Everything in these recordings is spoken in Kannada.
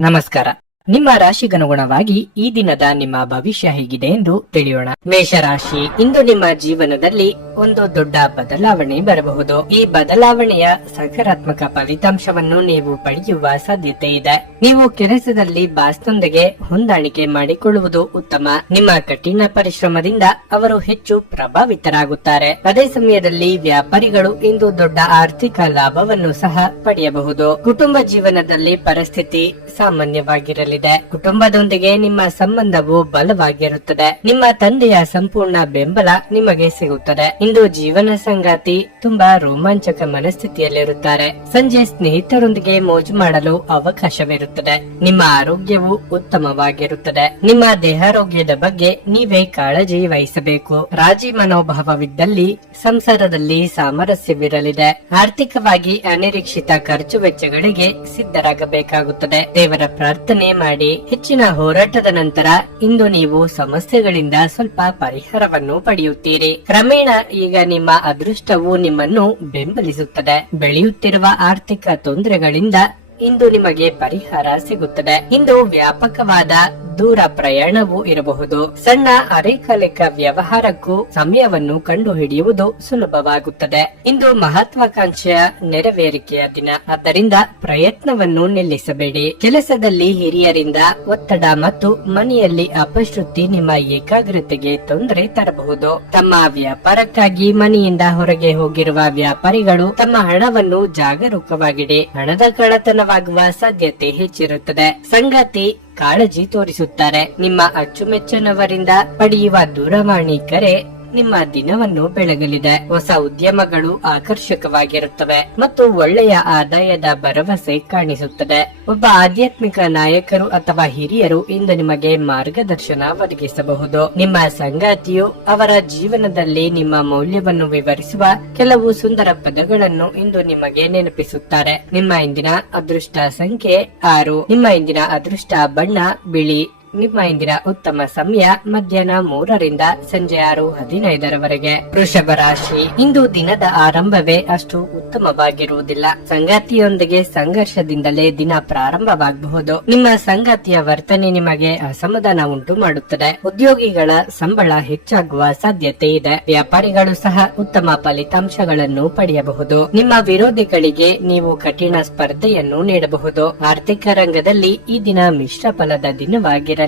ನಮಸ್ಕಾರ. ನಿಮ್ಮ ರಾಶಿಗನುಗುಣವಾಗಿ ಈ ದಿನದ ನಿಮ್ಮ ಭವಿಷ್ಯ ಹೇಗಿದೆ ಎಂದು ತಿಳಿಯೋಣ. ಮೇಷರಾಶಿ, ಇಂದು ನಿಮ್ಮ ಜೀವನದಲ್ಲಿ ಒಂದು ದೊಡ್ಡ ಬದಲಾವಣೆ ಬರಬಹುದು. ಈ ಬದಲಾವಣೆಯ ಸಕಾರಾತ್ಮಕ ಫಲಿತಾಂಶವನ್ನು ನೀವು ಪಡೆಯುವ ಸಾಧ್ಯತೆ ಇದೆ. ನೀವು ಕೆಲಸದಲ್ಲಿ ಬಾಸ್ನೊಂದಿಗೆ ಹೊಂದಾಣಿಕೆ ಮಾಡಿಕೊಳ್ಳುವುದು ಉತ್ತಮ. ನಿಮ್ಮ ಕಠಿಣ ಪರಿಶ್ರಮದಿಂದ ಅವರು ಹೆಚ್ಚು ಪ್ರಭಾವಿತರಾಗುತ್ತಾರೆ. ಅದೇ ಸಮಯದಲ್ಲಿ ವ್ಯಾಪಾರಿಗಳು ಇಂದು ದೊಡ್ಡ ಆರ್ಥಿಕ ಲಾಭವನ್ನು ಸಹ ಪಡೆಯಬಹುದು. ಕುಟುಂಬ ಜೀವನದಲ್ಲಿ ಪರಿಸ್ಥಿತಿ ಸಾಮಾನ್ಯವಾಗಿರಲಿದೆ. ಕುಟುಂಬದೊಂದಿಗೆ ನಿಮ್ಮ ಸಂಬಂಧವು ಬಲವಾಗಿರುತ್ತದೆ. ನಿಮ್ಮ ತಂದೆಯ ಸಂಪೂರ್ಣ ಬೆಂಬಲ ನಿಮಗೆ ಸಿಗುತ್ತದೆ. ಇಂದು ಜೀವನ ಸಂಗಾತಿ ತುಂಬಾ ರೋಮಾಂಚಕ ಮನಸ್ಥಿತಿಯಲ್ಲಿರುತ್ತಾರೆ. ಸಂಜೆ ಸ್ನೇಹಿತರೊಂದಿಗೆ ಮೋಜು ಮಾಡಲು ಅವಕಾಶವಿರುತ್ತದೆ. ನಿಮ್ಮ ಆರೋಗ್ಯವು ಉತ್ತಮವಾಗಿರುತ್ತದೆ. ನಿಮ್ಮ ದೇಹಾರೋಗ್ಯದ ಬಗ್ಗೆ ನೀವೇ ಕಾಳಜಿ ವಹಿಸಬೇಕು. ರಾಜಿ ಮನೋಭಾವವಿದ್ದಲ್ಲಿ ಸಂಸಾರದಲ್ಲಿ ಸಾಮರಸ್ಯವಿರಲಿದೆ. ಆರ್ಥಿಕವಾಗಿ ಅನಿರೀಕ್ಷಿತ ಖರ್ಚು ವೆಚ್ಚಗಳಿಗೆ ಸಿದ್ಧರಾಗಬೇಕಾಗುತ್ತದೆ. ದೇವರ ಪ್ರಾರ್ಥನೆ ಮಾಡಿ. ಹೆಚ್ಚಿನ ಹೋರಾಟದ ನಂತರ ಇಂದು ನೀವು ಸಮಸ್ಯೆಗಳಿಂದ ಸ್ವಲ್ಪ ಪರಿಹಾರವನ್ನು ಪಡೆಯುತ್ತೀರಿ. ಕ್ರಮೇಣ ಈಗ ನಿಮ್ಮ ಅದೃಷ್ಟವು ನಿಮ್ಮನ್ನು ಬೆಂಬಲಿಸುತ್ತದೆ. ಬೆಳೆಯುತ್ತಿರುವ ಆರ್ಥಿಕ ತೊಂದರೆಗಳಿಂದ ಇಂದು ನಿಮಗೆ ಪರಿಹಾರ ಸಿಗುತ್ತದೆ. ಇಂದು ವ್ಯಾಪಕವಾದ ದೂರ ಪ್ರಯಾಣವೂ ಇರಬಹುದು. ಸಣ್ಣ ಅರೆಕಾಲಿಕ ವ್ಯವಹಾರಕ್ಕೂ ಸಮಯವನ್ನು ಕಂಡುಹಿಡಿಯುವುದು ಸುಲಭವಾಗುತ್ತದೆ. ಇಂದು ಮಹತ್ವಾಕಾಂಕ್ಷೆಯ ನೆರವೇರಿಕೆಯ ದಿನ. ಆದ್ದರಿಂದ ಪ್ರಯತ್ನವನ್ನು ನಿಲ್ಲಿಸಬೇಡಿ. ಕೆಲಸದಲ್ಲಿ ಹಿರಿಯರಿಂದ ಒತ್ತಡ ಮತ್ತು ಮನೆಯಲ್ಲಿ ಅಪಶ್ರುತಿ ನಿಮ್ಮ ಏಕಾಗ್ರತೆಗೆ ತೊಂದರೆ ತರಬಹುದು. ತಮ್ಮ ವ್ಯಾಪಾರಕ್ಕಾಗಿ ಮನೆಯಿಂದ ಹೊರಗೆ ಹೋಗಿರುವ ವ್ಯಾಪಾರಿಗಳು ತಮ್ಮ ಹಣವನ್ನು ಜಾಗರೂಕವಾಗಿಡಿ. ಹಣದ ಕಳ್ಳತನವಾಗುವ ಸಾಧ್ಯತೆ ಹೆಚ್ಚಿರುತ್ತದೆ. ಸಂಗಾತಿ ಕಾಳಜಿ ತೋರಿಸುತ್ತಾರೆ. ನಿಮ್ಮ ಅಚ್ಚುಮೆಚ್ಚನವರಿಂದ ಪಡೆಯುವ ದೂರವಾಣಿ ಕರೆ ನಿಮ್ಮ ದಿನವನ್ನು ಬೆಳಗಲಿದೆ. ಹೊಸ ಉದ್ಯಮಗಳು ಆಕರ್ಷಕವಾಗಿರುತ್ತವೆ ಮತ್ತು ಒಳ್ಳೆಯ ಆದಾಯದ ಭರವಸೆ ಕಾಣಿಸುತ್ತದೆ. ಒಬ್ಬ ಆಧ್ಯಾತ್ಮಿಕ ನಾಯಕರು ಅಥವಾ ಹಿರಿಯರು ಇಂದು ನಿಮಗೆ ಮಾರ್ಗದರ್ಶನ ಒದಗಿಸಬಹುದು. ನಿಮ್ಮ ಸಂಗಾತಿಯು ಅವರ ಜೀವನದಲ್ಲಿ ನಿಮ್ಮ ಮೌಲ್ಯವನ್ನು ವಿವರಿಸುವ ಕೆಲವು ಸುಂದರ ಪದಗಳನ್ನು ಇಂದು ನಿಮಗೆ ನೆನಪಿಸುತ್ತಾರೆ. ನಿಮ್ಮ ಇಂದಿನ ಅದೃಷ್ಟ ಸಂಖ್ಯೆ 6. ನಿಮ್ಮ ಇಂದಿನ ಅದೃಷ್ಟ ಬಣ್ಣ ಬಿಳಿ. ನಿಮ್ಮ ಇಂದಿನ ಉತ್ತಮ ಸಮಯ ಮಧ್ಯಾಹ್ನ 3ರಿಂದ ಸಂಜೆ 6:15 ವೃಷಭ ರಾಶಿ, ಇಂದು ದಿನದ ಆರಂಭವೇ ಅಷ್ಟು ಉತ್ತಮವಾಗಿರುವುದಿಲ್ಲ. ಸಂಗಾತಿಯೊಂದಿಗೆ ಸಂಘರ್ಷದಿಂದಲೇ ದಿನ ಪ್ರಾರಂಭವಾಗಬಹುದು. ನಿಮ್ಮ ಸಂಗಾತಿಯ ವರ್ತನೆ ನಿಮಗೆ ಅಸಮಾಧಾನ ಉಂಟು ಮಾಡುತ್ತದೆ. ಉದ್ಯೋಗಿಗಳ ಸಂಬಳ ಹೆಚ್ಚಾಗುವ ಸಾಧ್ಯತೆ ಇದೆ. ವ್ಯಾಪಾರಿಗಳು ಸಹ ಉತ್ತಮ ಫಲಿತಾಂಶಗಳನ್ನು ಪಡೆಯಬಹುದು. ನಿಮ್ಮ ವಿರೋಧಿಗಳಿಗೆ ನೀವು ಕಠಿಣ ಸ್ಪರ್ಧೆಯನ್ನು ನೀಡಬಹುದು. ಆರ್ಥಿಕ ರಂಗದಲ್ಲಿ ಈ ದಿನ ಮಿಶ್ರ ಫಲದ ದಿನವಾಗಿರಲಿದೆ.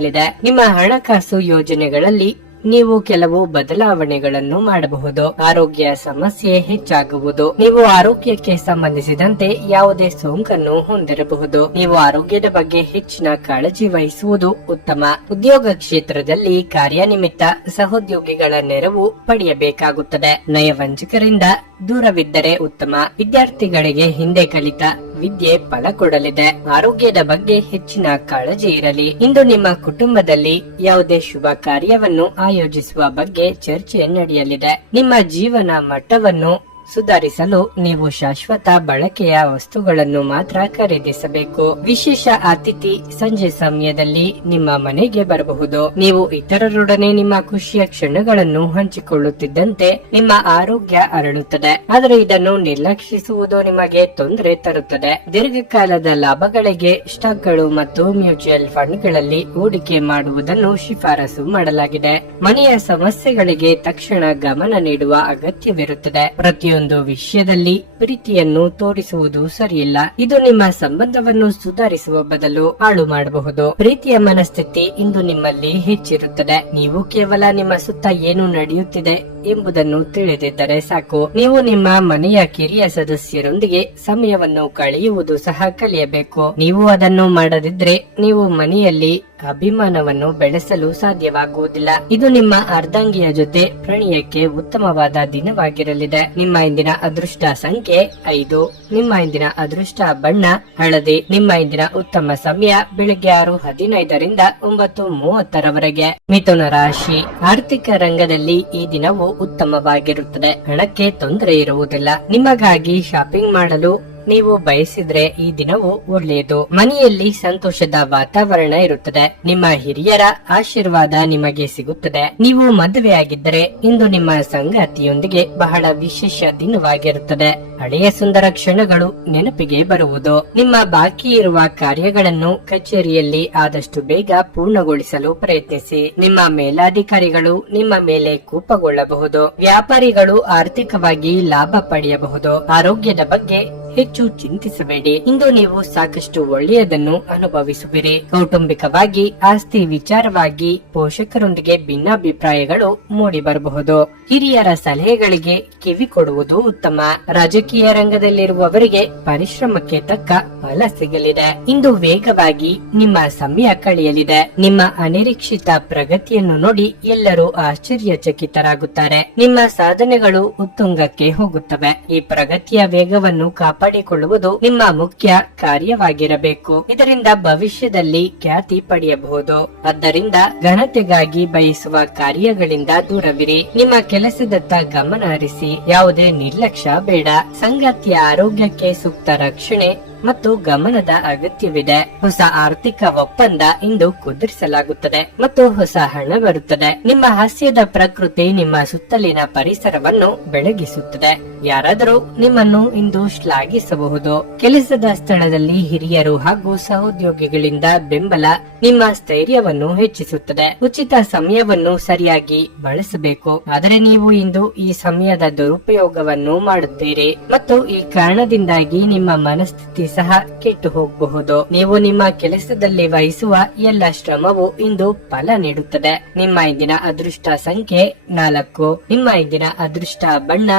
ನಿಮ್ಮ ಹಣಕಾಸು ಯೋಜನೆಗಳಲ್ಲಿ ನೀವು ಕೆಲವು ಬದಲಾವಣೆಗಳನ್ನು ಮಾಡಬಹುದು. ಆರೋಗ್ಯ ಸಮಸ್ಯೆ ಹೆಚ್ಚಾಗುವುದು. ನೀವು ಆರೋಗ್ಯಕ್ಕೆ ಸಂಬಂಧಿಸಿದಂತೆ ಯಾವುದೇ ಸೋಂಕನ್ನು ಹೊಂದಿರಬಹುದು. ನೀವು ಆರೋಗ್ಯದ ಬಗ್ಗೆ ಹೆಚ್ಚಿನ ಕಾಳಜಿ ವಹಿಸುವುದು ಉತ್ತಮ. ಉದ್ಯೋಗ ಕ್ಷೇತ್ರದಲ್ಲಿ ಕಾರ್ಯನಿಮಿತ್ತ ಸಹೋದ್ಯೋಗಿಗಳ ನೆರವು ಪಡೆಯಬೇಕಾಗುತ್ತದೆ. ನಯವಂಚಕರಿಂದ ದೂರವಿದ್ದರೆ ಉತ್ತಮ. ವಿದ್ಯಾರ್ಥಿಗಳಿಗೆ ಹಿಂದೆ ಕಲಿತ ವಿದ್ಯೆ ಫಲ ಕೊಡಲಿದೆ. ಆರೋಗ್ಯದ ಬಗ್ಗೆ ಹೆಚ್ಚಿನ ಕಾಳಜಿ ಇರಲಿ. ಇಂದು ನಿಮ್ಮ ಕುಟುಂಬದಲ್ಲಿ ಯಾವುದೇ ಶುಭ ಕಾರ್ಯವನ್ನು ಆಯೋಜಿಸುವ ಬಗ್ಗೆ ಚರ್ಚೆ ನಡೆಯಲಿದೆ. ನಿಮ್ಮ ಜೀವನ ಮಟ್ಟವನ್ನು ಸುಧಾರಿಸಲು ನೀವು ಶಾಶ್ವತ ಬಳಕೆಯ ವಸ್ತುಗಳನ್ನು ಮಾತ್ರ ಖರೀದಿಸಬೇಕು. ವಿಶೇಷ ಅತಿಥಿ ಸಂಜೆ ಸಮಯದಲ್ಲಿ ನಿಮ್ಮ ಮನೆಗೆ ಬರಬಹುದು. ನೀವು ಇತರರೊಡನೆ ನಿಮ್ಮ ಖುಷಿಯ ಕ್ಷಣಗಳನ್ನು ಹಂಚಿಕೊಳ್ಳುತ್ತಿದ್ದಂತೆ ನಿಮ್ಮ ಆರೋಗ್ಯ ಅರಳುತ್ತದೆ. ಆದರೆ ಇದನ್ನು ನಿರ್ಲಕ್ಷಿಸುವುದು ನಿಮಗೆ ತೊಂದರೆ ತರುತ್ತದೆ. ದೀರ್ಘಕಾಲದ ಲಾಭಗಳಿಗೆ ಸ್ಟಾಕ್ಗಳು ಮತ್ತು ಮ್ಯೂಚುವಲ್ ಫಂಡ್ಗಳಲ್ಲಿ ಹೂಡಿಕೆ ಮಾಡುವುದನ್ನು ಶಿಫಾರಸು ಮಾಡಲಾಗಿದೆ. ಮನೆಯ ಸಮಸ್ಯೆಗಳಿಗೆ ತಕ್ಷಣ ಗಮನ ನೀಡುವ ಅಗತ್ಯವಿರುತ್ತದೆ. ಪ್ರತಿಯೊಂದು ವಿಷಯದಲ್ಲಿ ಪ್ರೀತಿಯನ್ನು ತೋರಿಸುವುದು ಸರಿಯಿಲ್ಲ. ಇದು ನಿಮ್ಮ ಸಂಬಂಧವನ್ನು ಸುಧಾರಿಸುವ ಬದಲು ಹಾಳು ಮಾಡಬಹುದು. ಪ್ರೀತಿಯ ಮನಸ್ಥಿತಿ ಇಂದು ನಿಮ್ಮಲ್ಲಿ ಹೆಚ್ಚಿರುತ್ತದೆ. ನೀವು ಕೇವಲ ನಿಮ್ಮ ಸುತ್ತ ಏನು ನಡೆಯುತ್ತಿದೆ ಎಂಬುದನ್ನು ತಿಳಿದಿದ್ದರೆ ಸಾಕು. ನೀವು ನಿಮ್ಮ ಮನೆಯ ಕಿರಿಯ ಸದಸ್ಯರೊಂದಿಗೆ ಸಮಯವನ್ನು ಕಳೆಯುವುದು ಸಹ ಕಲಿಯಬೇಕು. ನೀವು ಅದನ್ನು ಮಾಡದಿದ್ರೆ ನೀವು ಮನೆಯಲ್ಲಿ ಅಭಿಮಾನವನ್ನು ಬೆಳೆಸಲು ಸಾಧ್ಯವಾಗುವುದಿಲ್ಲ. ಇದು ನಿಮ್ಮ ಅರ್ಧಾಂಗಿಯ ಜೊತೆ ಪ್ರಣಯಕ್ಕೆ ಉತ್ತಮವಾದ ದಿನವಾಗಿರಲಿದೆ. ನಿಮ್ಮ ಇಂದಿನ ಅದೃಷ್ಟ ಸಂಖ್ಯೆ 5. ನಿಮ್ಮ ಇಂದಿನ ಅದೃಷ್ಟ ಬಣ್ಣ ಹಳದಿ. ನಿಮ್ಮ ಇಂದಿನ ಉತ್ತಮ ಸಮಯ ಬೆಳಿಗ್ಗೆ 6:15ರಿಂದ 9:30 ಮಿಥುನ ರಾಶಿ, ಆರ್ಥಿಕ ರಂಗದಲ್ಲಿ ಈ ದಿನವು ಉತ್ತಮವಾಗಿರುತ್ತದೆ. ಹಣಕ್ಕೆ ತೊಂದರೆ ಇರುವುದಿಲ್ಲ. ನಿಮಗಾಗಿ ಶಾಪಿಂಗ್ ಮಾಡಲು ನೀವು ಬಯಸಿದ್ರೆ ಈ ದಿನವು ಒಳ್ಳೆಯದು. ಮನೆಯಲ್ಲಿ ಸಂತೋಷದ ವಾತಾವರಣ ಇರುತ್ತದೆ. ನಿಮ್ಮ ಹಿರಿಯರ ಆಶೀರ್ವಾದ ನಿಮಗೆ ಸಿಗುತ್ತದೆ. ನೀವು ಮದುವೆಯಾಗಿದ್ದರೆ ಇಂದು ನಿಮ್ಮ ಸಂಗಾತಿಯೊಂದಿಗೆ ಬಹಳ ವಿಶೇಷ ದಿನವಾಗಿರುತ್ತದೆ. ಹಳೆಯ ಸುಂದರ ಕ್ಷಣಗಳು ನೆನಪಿಗೆ ಬರುವುದು. ನಿಮ್ಮ ಬಾಕಿ ಇರುವ ಕಾರ್ಯಗಳನ್ನು ಕಚೇರಿಯಲ್ಲಿ ಆದಷ್ಟು ಬೇಗ ಪೂರ್ಣಗೊಳಿಸಲು ಪ್ರಯತ್ನಿಸಿ. ನಿಮ್ಮ ಮೇಲಾಧಿಕಾರಿಗಳು ನಿಮ್ಮ ಮೇಲೆ ಕೋಪಗೊಳ್ಳಬಹುದು. ವ್ಯಾಪಾರಿಗಳು ಆರ್ಥಿಕವಾಗಿ ಲಾಭ ಪಡೆಯಬಹುದು. ಆರೋಗ್ಯದ ಬಗ್ಗೆ ಹೆಚ್ಚು ಚಿಂತಿಸಬೇಡಿ. ಇಂದು ನೀವು ಸಾಕಷ್ಟು ಒಳ್ಳೆಯದನ್ನು ಅನುಭವಿಸುವಿರಿ. ಕೌಟುಂಬಿಕವಾಗಿ ಆಸ್ತಿ ವಿಚಾರವಾಗಿ ಪೋಷಕರೊಂದಿಗೆ ಭಿನ್ನಾಭಿಪ್ರಾಯಗಳು ಮೂಡಿ ಬರಬಹುದು. ಹಿರಿಯರ ಸಲಹೆಗಳಿಗೆ ಕಿವಿ ಕೊಡುವುದು ಉತ್ತಮ. ರಾಜಕೀಯ ರಂಗದಲ್ಲಿರುವವರಿಗೆ ಪರಿಶ್ರಮಕ್ಕೆ ತಕ್ಕ ಫಲ ಸಿಗಲಿದೆ. ಇಂದು ವೇಗವಾಗಿ ನಿಮ್ಮ ಸಮಯ ಕಳೆಯಲಿದೆ. ನಿಮ್ಮ ಅನಿರೀಕ್ಷಿತ ಪ್ರಗತಿಯನ್ನು ನೋಡಿ ಎಲ್ಲರೂ ಆಶ್ಚರ್ಯಚಕಿತರಾಗುತ್ತಾರೆ. ನಿಮ್ಮ ಸಾಧನೆಗಳು ಉತ್ತುಂಗಕ್ಕೆ ಹೋಗುತ್ತವೆ. ಈ ಪ್ರಗತಿಯ ವೇಗವನ್ನು ಕಾಪಾಡಿಕೊಳ್ಳುವುದು ನಿಮ್ಮ ಮುಖ್ಯ ಕಾರ್ಯವಾಗಿರಬೇಕು. ಇದರಿಂದ ಭವಿಷ್ಯದಲ್ಲಿ ಖ್ಯಾತಿ ಪಡೆಯಬಹುದು. ಆದ್ದರಿಂದ ಘನತೆಗಾಗಿ ಬಯಸುವ ಕಾರ್ಯಗಳಿಂದ ದೂರವಿರಿ. ನಿಮ್ಮ ಕೆಲಸದತ್ತ ಗಮನ ಹರಿಸಿ. ಯಾವುದೇ ನಿರ್ಲಕ್ಷ್ಯ ಬೇಡ. ಸಂಗಾತಿಯ ಆರೋಗ್ಯಕ್ಕೆ ಸೂಕ್ತ ರಕ್ಷಣೆ ಮತ್ತು ಗಮನದ ಅಗತ್ಯವಿದೆ. ಹೊಸ ಆರ್ಥಿಕ ಒಪ್ಪಂದ ಇಂದು ಕುದುರಿಸಲಾಗುತ್ತದೆ ಮತ್ತು ಹೊಸ ಹಣ ಬರುತ್ತದೆ. ನಿಮ್ಮ ಹಾಸ್ಯದ ಪ್ರಕೃತಿ ನಿಮ್ಮ ಸುತ್ತಲಿನ ಪರಿಸರವನ್ನು ಬೆಳಗಿಸುತ್ತದೆ. ಯಾರಾದರೂ ನಿಮ್ಮನ್ನು ಇಂದು ಶ್ಲಾಘಿಸಬಹುದು. ಕೆಲಸದ ಸ್ಥಳದಲ್ಲಿ ಹಿರಿಯರು ಹಾಗೂ ಸಹೋದ್ಯೋಗಿಗಳಿಂದ ಬೆಂಬಲ ನಿಮ್ಮ ಸ್ಥೈರ್ಯವನ್ನು ಹೆಚ್ಚಿಸುತ್ತದೆ. ಉಚಿತ ಸಮಯವನ್ನು ಸರಿಯಾಗಿ ಬಳಸಬೇಕು. ಆದರೆ ನೀವು ಇಂದು ಈ ಸಮಯದ ದುರುಪಯೋಗವನ್ನು ಮಾಡುತ್ತೀರಿ ಮತ್ತು ಈ ಕಾರಣದಿಂದಾಗಿ ನಿಮ್ಮ ಮನಸ್ಥಿತಿ ಸಹ ಕೆಟ್ಟು ಹೋಗಬಹುದು. ನೀವು ನಿಮ್ಮ ಕೆಲಸದಲ್ಲಿ ವಹಿಸುವ ಎಲ್ಲ ಶ್ರಮವು ಇಂದು ಫಲ ನೀಡುತ್ತದೆ. ನಿಮ್ಮ ಇಂದಿನ ಅದೃಷ್ಟ ಸಂಖ್ಯೆ 4. ನಿಮ್ಮ ಇಂದಿನ ಅದೃಷ್ಟ ಬಣ್ಣ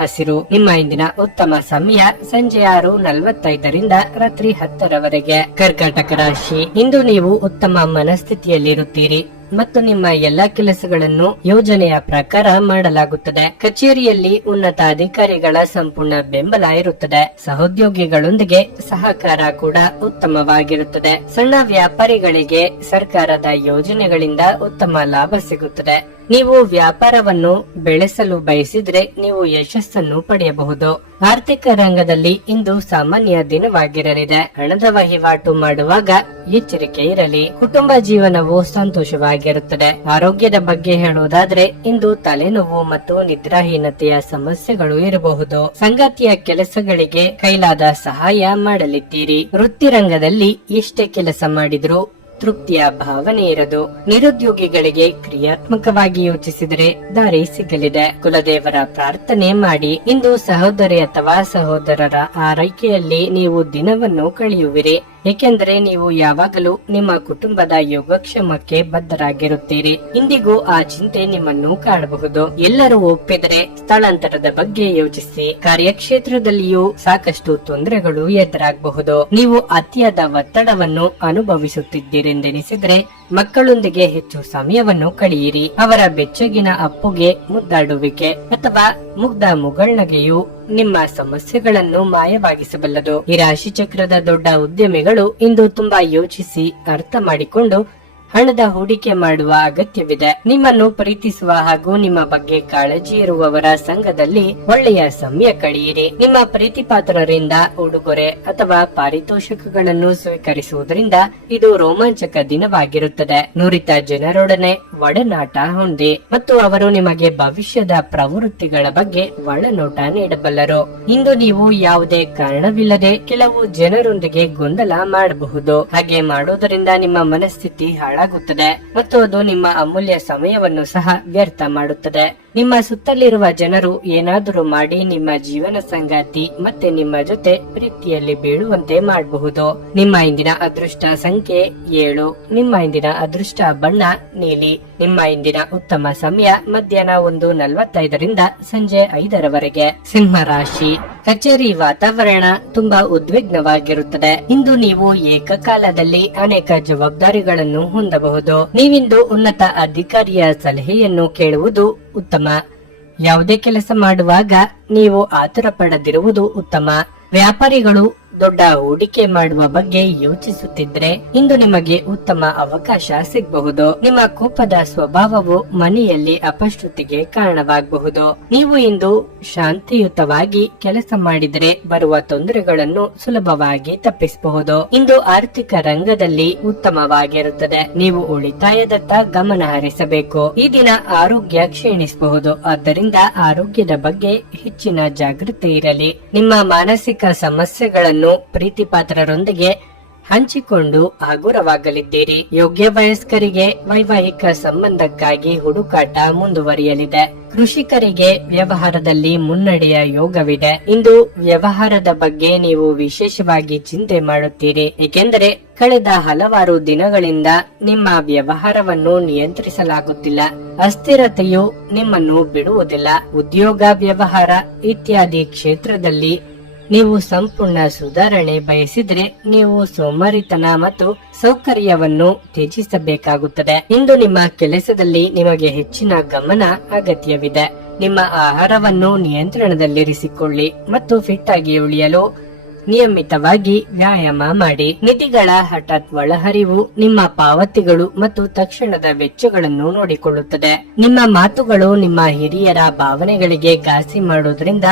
ಹಸಿರು. ನಿಮ್ಮ ಇಂದಿನ ಉತ್ತಮ ಸಮಯ ಸಂಜೆ 6:45 ರಾತ್ರಿ 10 ಕರ್ಕಾಟಕ ರಾಶಿ. ಇಂದು ನೀವು ಉತ್ತಮ ಮನಸ್ಥಿತಿಯಲ್ಲಿರುತ್ತೀರಿ ಮತ್ತು ನಿಮ್ಮ ಎಲ್ಲಾ ಕೆಲಸಗಳನ್ನು ಯೋಜನೆಯ ಪ್ರಕಾರ ಮಾಡಲಾಗುತ್ತದೆ. ಕಚೇರಿಯಲ್ಲಿ ಉನ್ನತ ಅಧಿಕಾರಿಗಳ ಸಂಪೂರ್ಣ ಬೆಂಬಲ ಇರುತ್ತದೆ. ಸಹೋದ್ಯೋಗಿಗಳೊಂದಿಗೆ ಸಹಕಾರ ಕೂಡ ಉತ್ತಮವಾಗಿರುತ್ತದೆ. ಸಣ್ಣ ವ್ಯಾಪಾರಿಗಳಿಗೆ ಸರ್ಕಾರದ ಯೋಜನೆಗಳಿಂದ ಉತ್ತಮ ಲಾಭ ಸಿಗುತ್ತದೆ. ನೀವು ವ್ಯಾಪಾರವನ್ನು ಬೆಳೆಸಲು ಬಯಸಿದ್ರೆ ನೀವು ಯಶಸ್ಸನ್ನು ಪಡೆಯಬಹುದು. ಆರ್ಥಿಕ ರಂಗದಲ್ಲಿ ಇಂದು ಸಾಮಾನ್ಯ ದಿನವಾಗಿರಲಿದೆ. ಹಣದ ವಹಿವಾಟು ಮಾಡುವಾಗ ಎಚ್ಚರಿಕೆ ಇರಲಿ. ಕುಟುಂಬ ಜೀವನವು ಸಂತೋಷವಾಗಿರುತ್ತದೆ. ಆರೋಗ್ಯದ ಬಗ್ಗೆ ಹೇಳುವುದಾದ್ರೆ ಇಂದು ತಲೆನೋವು ಮತ್ತು ನಿದ್ರಾಹೀನತೆಯ ಸಮಸ್ಯೆಗಳು ಇರಬಹುದು. ಸಂಗಾತಿಯ ಕೆಲಸಗಳಿಗೆ ಕೈಲಾದ ಸಹಾಯ ಮಾಡಲಿದ್ದೀರಿ. ವೃತ್ತಿ ರಂಗದಲ್ಲಿ ಎಷ್ಟೇ ಕೆಲಸ ಮಾಡಿದ್ರೂ ತೃಪ್ತಿಯ ಭಾವನೆ ಇರದು. ನಿರುದ್ಯೋಗಿಗಳಿಗೆ ಕ್ರಿಯಾತ್ಮಕವಾಗಿ ಯೋಚಿಸಿದರೆ ದಾರಿ ಸಿಗಲಿದೆ. ಕುಲದೇವರ ಪ್ರಾರ್ಥನೆ ಮಾಡಿ. ಇಂದು ಸಹೋದರಿ ಅಥವಾ ಸಹೋದರರ ಆರೈಕೆಯಲ್ಲಿ ನೀವು ದಿನವನ್ನು ಕಳೆಯುವಿರಿ. ಏಕೆಂದರೆ ನೀವು ಯಾವಾಗಲೂ ನಿಮ್ಮ ಕುಟುಂಬದ ಯೋಗಕ್ಷೇಮಕ್ಕೆ ಬದ್ಧರಾಗಿರುತ್ತೀರಿ. ಇಂದಿಗೂ ಆ ಚಿಂತೆ ನಿಮ್ಮನ್ನು ಕಾಡಬಹುದು. ಎಲ್ಲರೂ ಒಪ್ಪಿದರೆ ಸ್ಥಳಾಂತರದ ಬಗ್ಗೆ ಯೋಚಿಸಿ. ಕಾರ್ಯಕ್ಷೇತ್ರದಲ್ಲಿಯೂ ಸಾಕಷ್ಟು ತೊಂದರೆಗಳು ಎದುರಾಗಬಹುದು. ನೀವು ಅತಿಯಾದ ಒತ್ತಡವನ್ನು ಅನುಭವಿಸುತ್ತಿದ್ದೀರೆಂದೆನಿಸಿದ್ರೆ ಮಕ್ಕಳೊಂದಿಗೆ ಹೆಚ್ಚು ಸಮಯವನ್ನು ಕಳೆಯಿರಿ. ಅವರ ಬೆಚ್ಚಗಿನ ಅಪ್ಪುಗೆ ಮುದ್ದಾಡುವಿಕೆ ಅಥವಾ ಮುಗ್ಧ ಮುಗುಳ್ನಗೆಯು ನಿಮ್ಮ ಸಮಸ್ಯೆಗಳನ್ನು ಮಾಯವಾಗಿಸಬಲ್ಲದು. ಈ ರಾಶಿ ಚಕ್ರದ ದೊಡ್ಡ ಉದ್ಯಮಿಗಳು ಇಂದು ತುಂಬಾ ಯೋಚಿಸಿ ಅರ್ಥ ಮಾಡಿಕೊಂಡು ಹಣದ ಹೂಡಿಕೆ ಮಾಡುವ ಅಗತ್ಯವಿದೆ. ನಿಮ್ಮನ್ನು ಪ್ರೀತಿಸುವ ಹಾಗೂ ನಿಮ್ಮ ಬಗ್ಗೆ ಕಾಳಜಿ ಇರುವವರ ಸಂಘದಲ್ಲಿ ಒಳ್ಳೆಯ ಸಮಯ ಕಳೆಯಿರಿ. ನಿಮ್ಮ ಪ್ರೀತಿಪಾತ್ರರಿಂದ ಉಡುಗೊರೆ ಅಥವಾ ಪಾರಿತೋಷಕಗಳನ್ನು ಸ್ವೀಕರಿಸುವುದರಿಂದ ಇದು ರೋಮಾಂಚಕ ದಿನವಾಗಿರುತ್ತದೆ. ನುರಿತ ಜನರೊಡನೆ ಒಡನಾಟ ಹೊಂದಿ ಮತ್ತು ಅವರು ನಿಮಗೆ ಭವಿಷ್ಯದ ಪ್ರವೃತ್ತಿಗಳ ಬಗ್ಗೆ ಒಳನೋಟ ನೀಡಬಲ್ಲರು. ಇಂದು ನೀವು ಯಾವುದೇ ಕಾರಣವಿಲ್ಲದೆ ಕೆಲವು ಜನರೊಂದಿಗೆ ಗೊಂದಲ ಮಾಡಬಹುದು. ಹಾಗೆ ಮಾಡುವುದರಿಂದ ನಿಮ್ಮ ಮನಸ್ಥಿತಿ ಹಾಳಾಗುತ್ತದೆ ಮತ್ತು ಅದು ನಿಮ್ಮ ಅಮೂಲ್ಯ ಸಮಯವನ್ನು ಸಹ ವ್ಯರ್ಥ ಮಾಡುತ್ತದೆ. ನಿಮ್ಮ ಸುತ್ತಲಿರುವ ಜನರು ಏನಾದರೂ ಮಾಡಿ ನಿಮ್ಮ ಜೀವನ ಸಂಗಾತಿ ಮತ್ತೆ ನಿಮ್ಮ ಜೊತೆ ಪ್ರೀತಿಯಲ್ಲಿ ಬೀಳುವಂತೆ ಮಾಡಬಹುದು. ನಿಮ್ಮ ಇಂದಿನ ಅದೃಷ್ಟ ಸಂಖ್ಯೆ 7. ನಿಮ್ಮ ಇಂದಿನ ಅದೃಷ್ಟ ಬಣ್ಣ ನೀಲಿ. ನಿಮ್ಮ ಇಂದಿನ ಉತ್ತಮ ಸಮಯ ಮಧ್ಯಾಹ್ನ 1:45 ಸಂಜೆ 5 ಸಿಂಹ ರಾಶಿ. ಕಚೇರಿ ವಾತಾವರಣ ತುಂಬಾ ಉದ್ವಿಗ್ನವಾಗಿರುತ್ತದೆ. ಇಂದು ನೀವು ಏಕಕಾಲದಲ್ಲಿ ಅನೇಕ ಜವಾಬ್ದಾರಿಗಳನ್ನು ಹೊಂದಬಹುದು. ನೀವಿಂದು ಉನ್ನತ ಅಧಿಕಾರಿಯ ಸಲಹೆಯನ್ನು ಕೇಳುವುದು ಉತ್ತಮ. ಯಾವುದೇ ಕೆಲಸ ಮಾಡುವಾಗ ನೀವು ಆತುರ ಪಡದಿರುವುದು ಉತ್ತಮ. ವ್ಯಾಪಾರಿಗಳು ದೊಡ್ಡ ಹೂಡಿಕೆ ಮಾಡುವ ಬಗ್ಗೆ ಯೋಚಿಸುತ್ತಿದ್ರೆ ಇಂದು ನಿಮಗೆ ಉತ್ತಮ ಅವಕಾಶ ಸಿಗಬಹುದು. ನಿಮ್ಮ ಕೋಪದ ಸ್ವಭಾವವು ಮನೆಯಲ್ಲಿ ಅಪಶ್ರುತಿಗೆ ಕಾರಣವಾಗಬಹುದು. ನೀವು ಇಂದು ಶಾಂತಿಯುತವಾಗಿ ಕೆಲಸ ಮಾಡಿದರೆ ಬರುವ ತೊಂದರೆಗಳನ್ನು ಸುಲಭವಾಗಿ ತಪ್ಪಿಸಬಹುದು. ಇಂದು ಆರ್ಥಿಕ ರಂಗದಲ್ಲಿ ಉತ್ತಮವಾಗಿರುತ್ತದೆ. ನೀವು ಉಳಿತಾಯದತ್ತ ಗಮನ ಹರಿಸಬೇಕು. ಈ ದಿನ ಆರೋಗ್ಯ ಕ್ಷೀಣಿಸಬಹುದು. ಆದ್ದರಿಂದ ಆರೋಗ್ಯದ ಬಗ್ಗೆ ಹೆಚ್ಚಿನ ಜಾಗೃತಿ ಇರಲಿ. ನಿಮ್ಮ ಮಾನಸಿಕ ಸಮಸ್ಯೆಗಳನ್ನು ಪ್ರೀತಿಪಾತ್ರರೊಂದಿಗೆ ಹಂಚಿಕೊಂಡು ಹಗುರವಾಗಲಿದ್ದೀರಿ. ಯೋಗ್ಯ ವಯಸ್ಕರಿಗೆ ವೈವಾಹಿಕ ಸಂಬಂಧಕ್ಕಾಗಿ ಹುಡುಕಾಟ ಮುಂದುವರಿಯಲಿದೆ. ಕೃಷಿಕರಿಗೆ ವ್ಯವಹಾರದಲ್ಲಿ ಮುನ್ನಡೆಯ ಯೋಗವಿದೆ. ಇಂದು ವ್ಯವಹಾರದ ಬಗ್ಗೆ ನೀವು ವಿಶೇಷವಾಗಿ ಚಿಂತೆ ಮಾಡುತ್ತೀರಿ, ಏಕೆಂದರೆ ಕಳೆದ ಹಲವಾರು ದಿನಗಳಿಂದ ನಿಮ್ಮ ವ್ಯವಹಾರವನ್ನು ನಿಯಂತ್ರಿಸಲಾಗುತ್ತಿಲ್ಲ. ಅಸ್ಥಿರತೆಯು ನಿಮ್ಮನ್ನು ಬಿಡುವುದಿಲ್ಲ. ಉದ್ಯೋಗ, ವ್ಯವಹಾರ ಇತ್ಯಾದಿ ಕ್ಷೇತ್ರದಲ್ಲಿ ನೀವು ಸಂಪೂರ್ಣ ಸುಧಾರಣೆ ಬಯಸಿದ್ರೆ ನೀವು ಸೋಮಾರಿತನ ಮತ್ತು ಸೌಕರ್ಯವನ್ನು ತ್ಯಜಿಸಬೇಕಾಗುತ್ತದೆ. ಇಂದು ನಿಮ್ಮ ಕೆಲಸದಲ್ಲಿ ನಿಮಗೆ ಹೆಚ್ಚಿನ ಗಮನ ಅಗತ್ಯವಿದೆ. ನಿಮ್ಮ ಆಹಾರವನ್ನು ನಿಯಂತ್ರಣದಲ್ಲಿರಿಸಿಕೊಳ್ಳಿ ಮತ್ತು ಫಿಟ್ ಆಗಿ ಉಳಿಯಲು ನಿಯಮಿತವಾಗಿ ವ್ಯಾಯಾಮ ಮಾಡಿ. ನಿಧಿಗಳ ಹಠಾತ್ ಒಳಹರಿವು ನಿಮ್ಮ ಪಾವತಿಗಳು ಮತ್ತು ತಕ್ಷಣದ ವೆಚ್ಚಗಳನ್ನು ನೋಡಿಕೊಳ್ಳುತ್ತದೆ. ನಿಮ್ಮ ಮಾತುಗಳು ನಿಮ್ಮ ಹಿರಿಯರ ಭಾವನೆಗಳಿಗೆ ಘಾಸಿ ಮಾಡುವುದರಿಂದ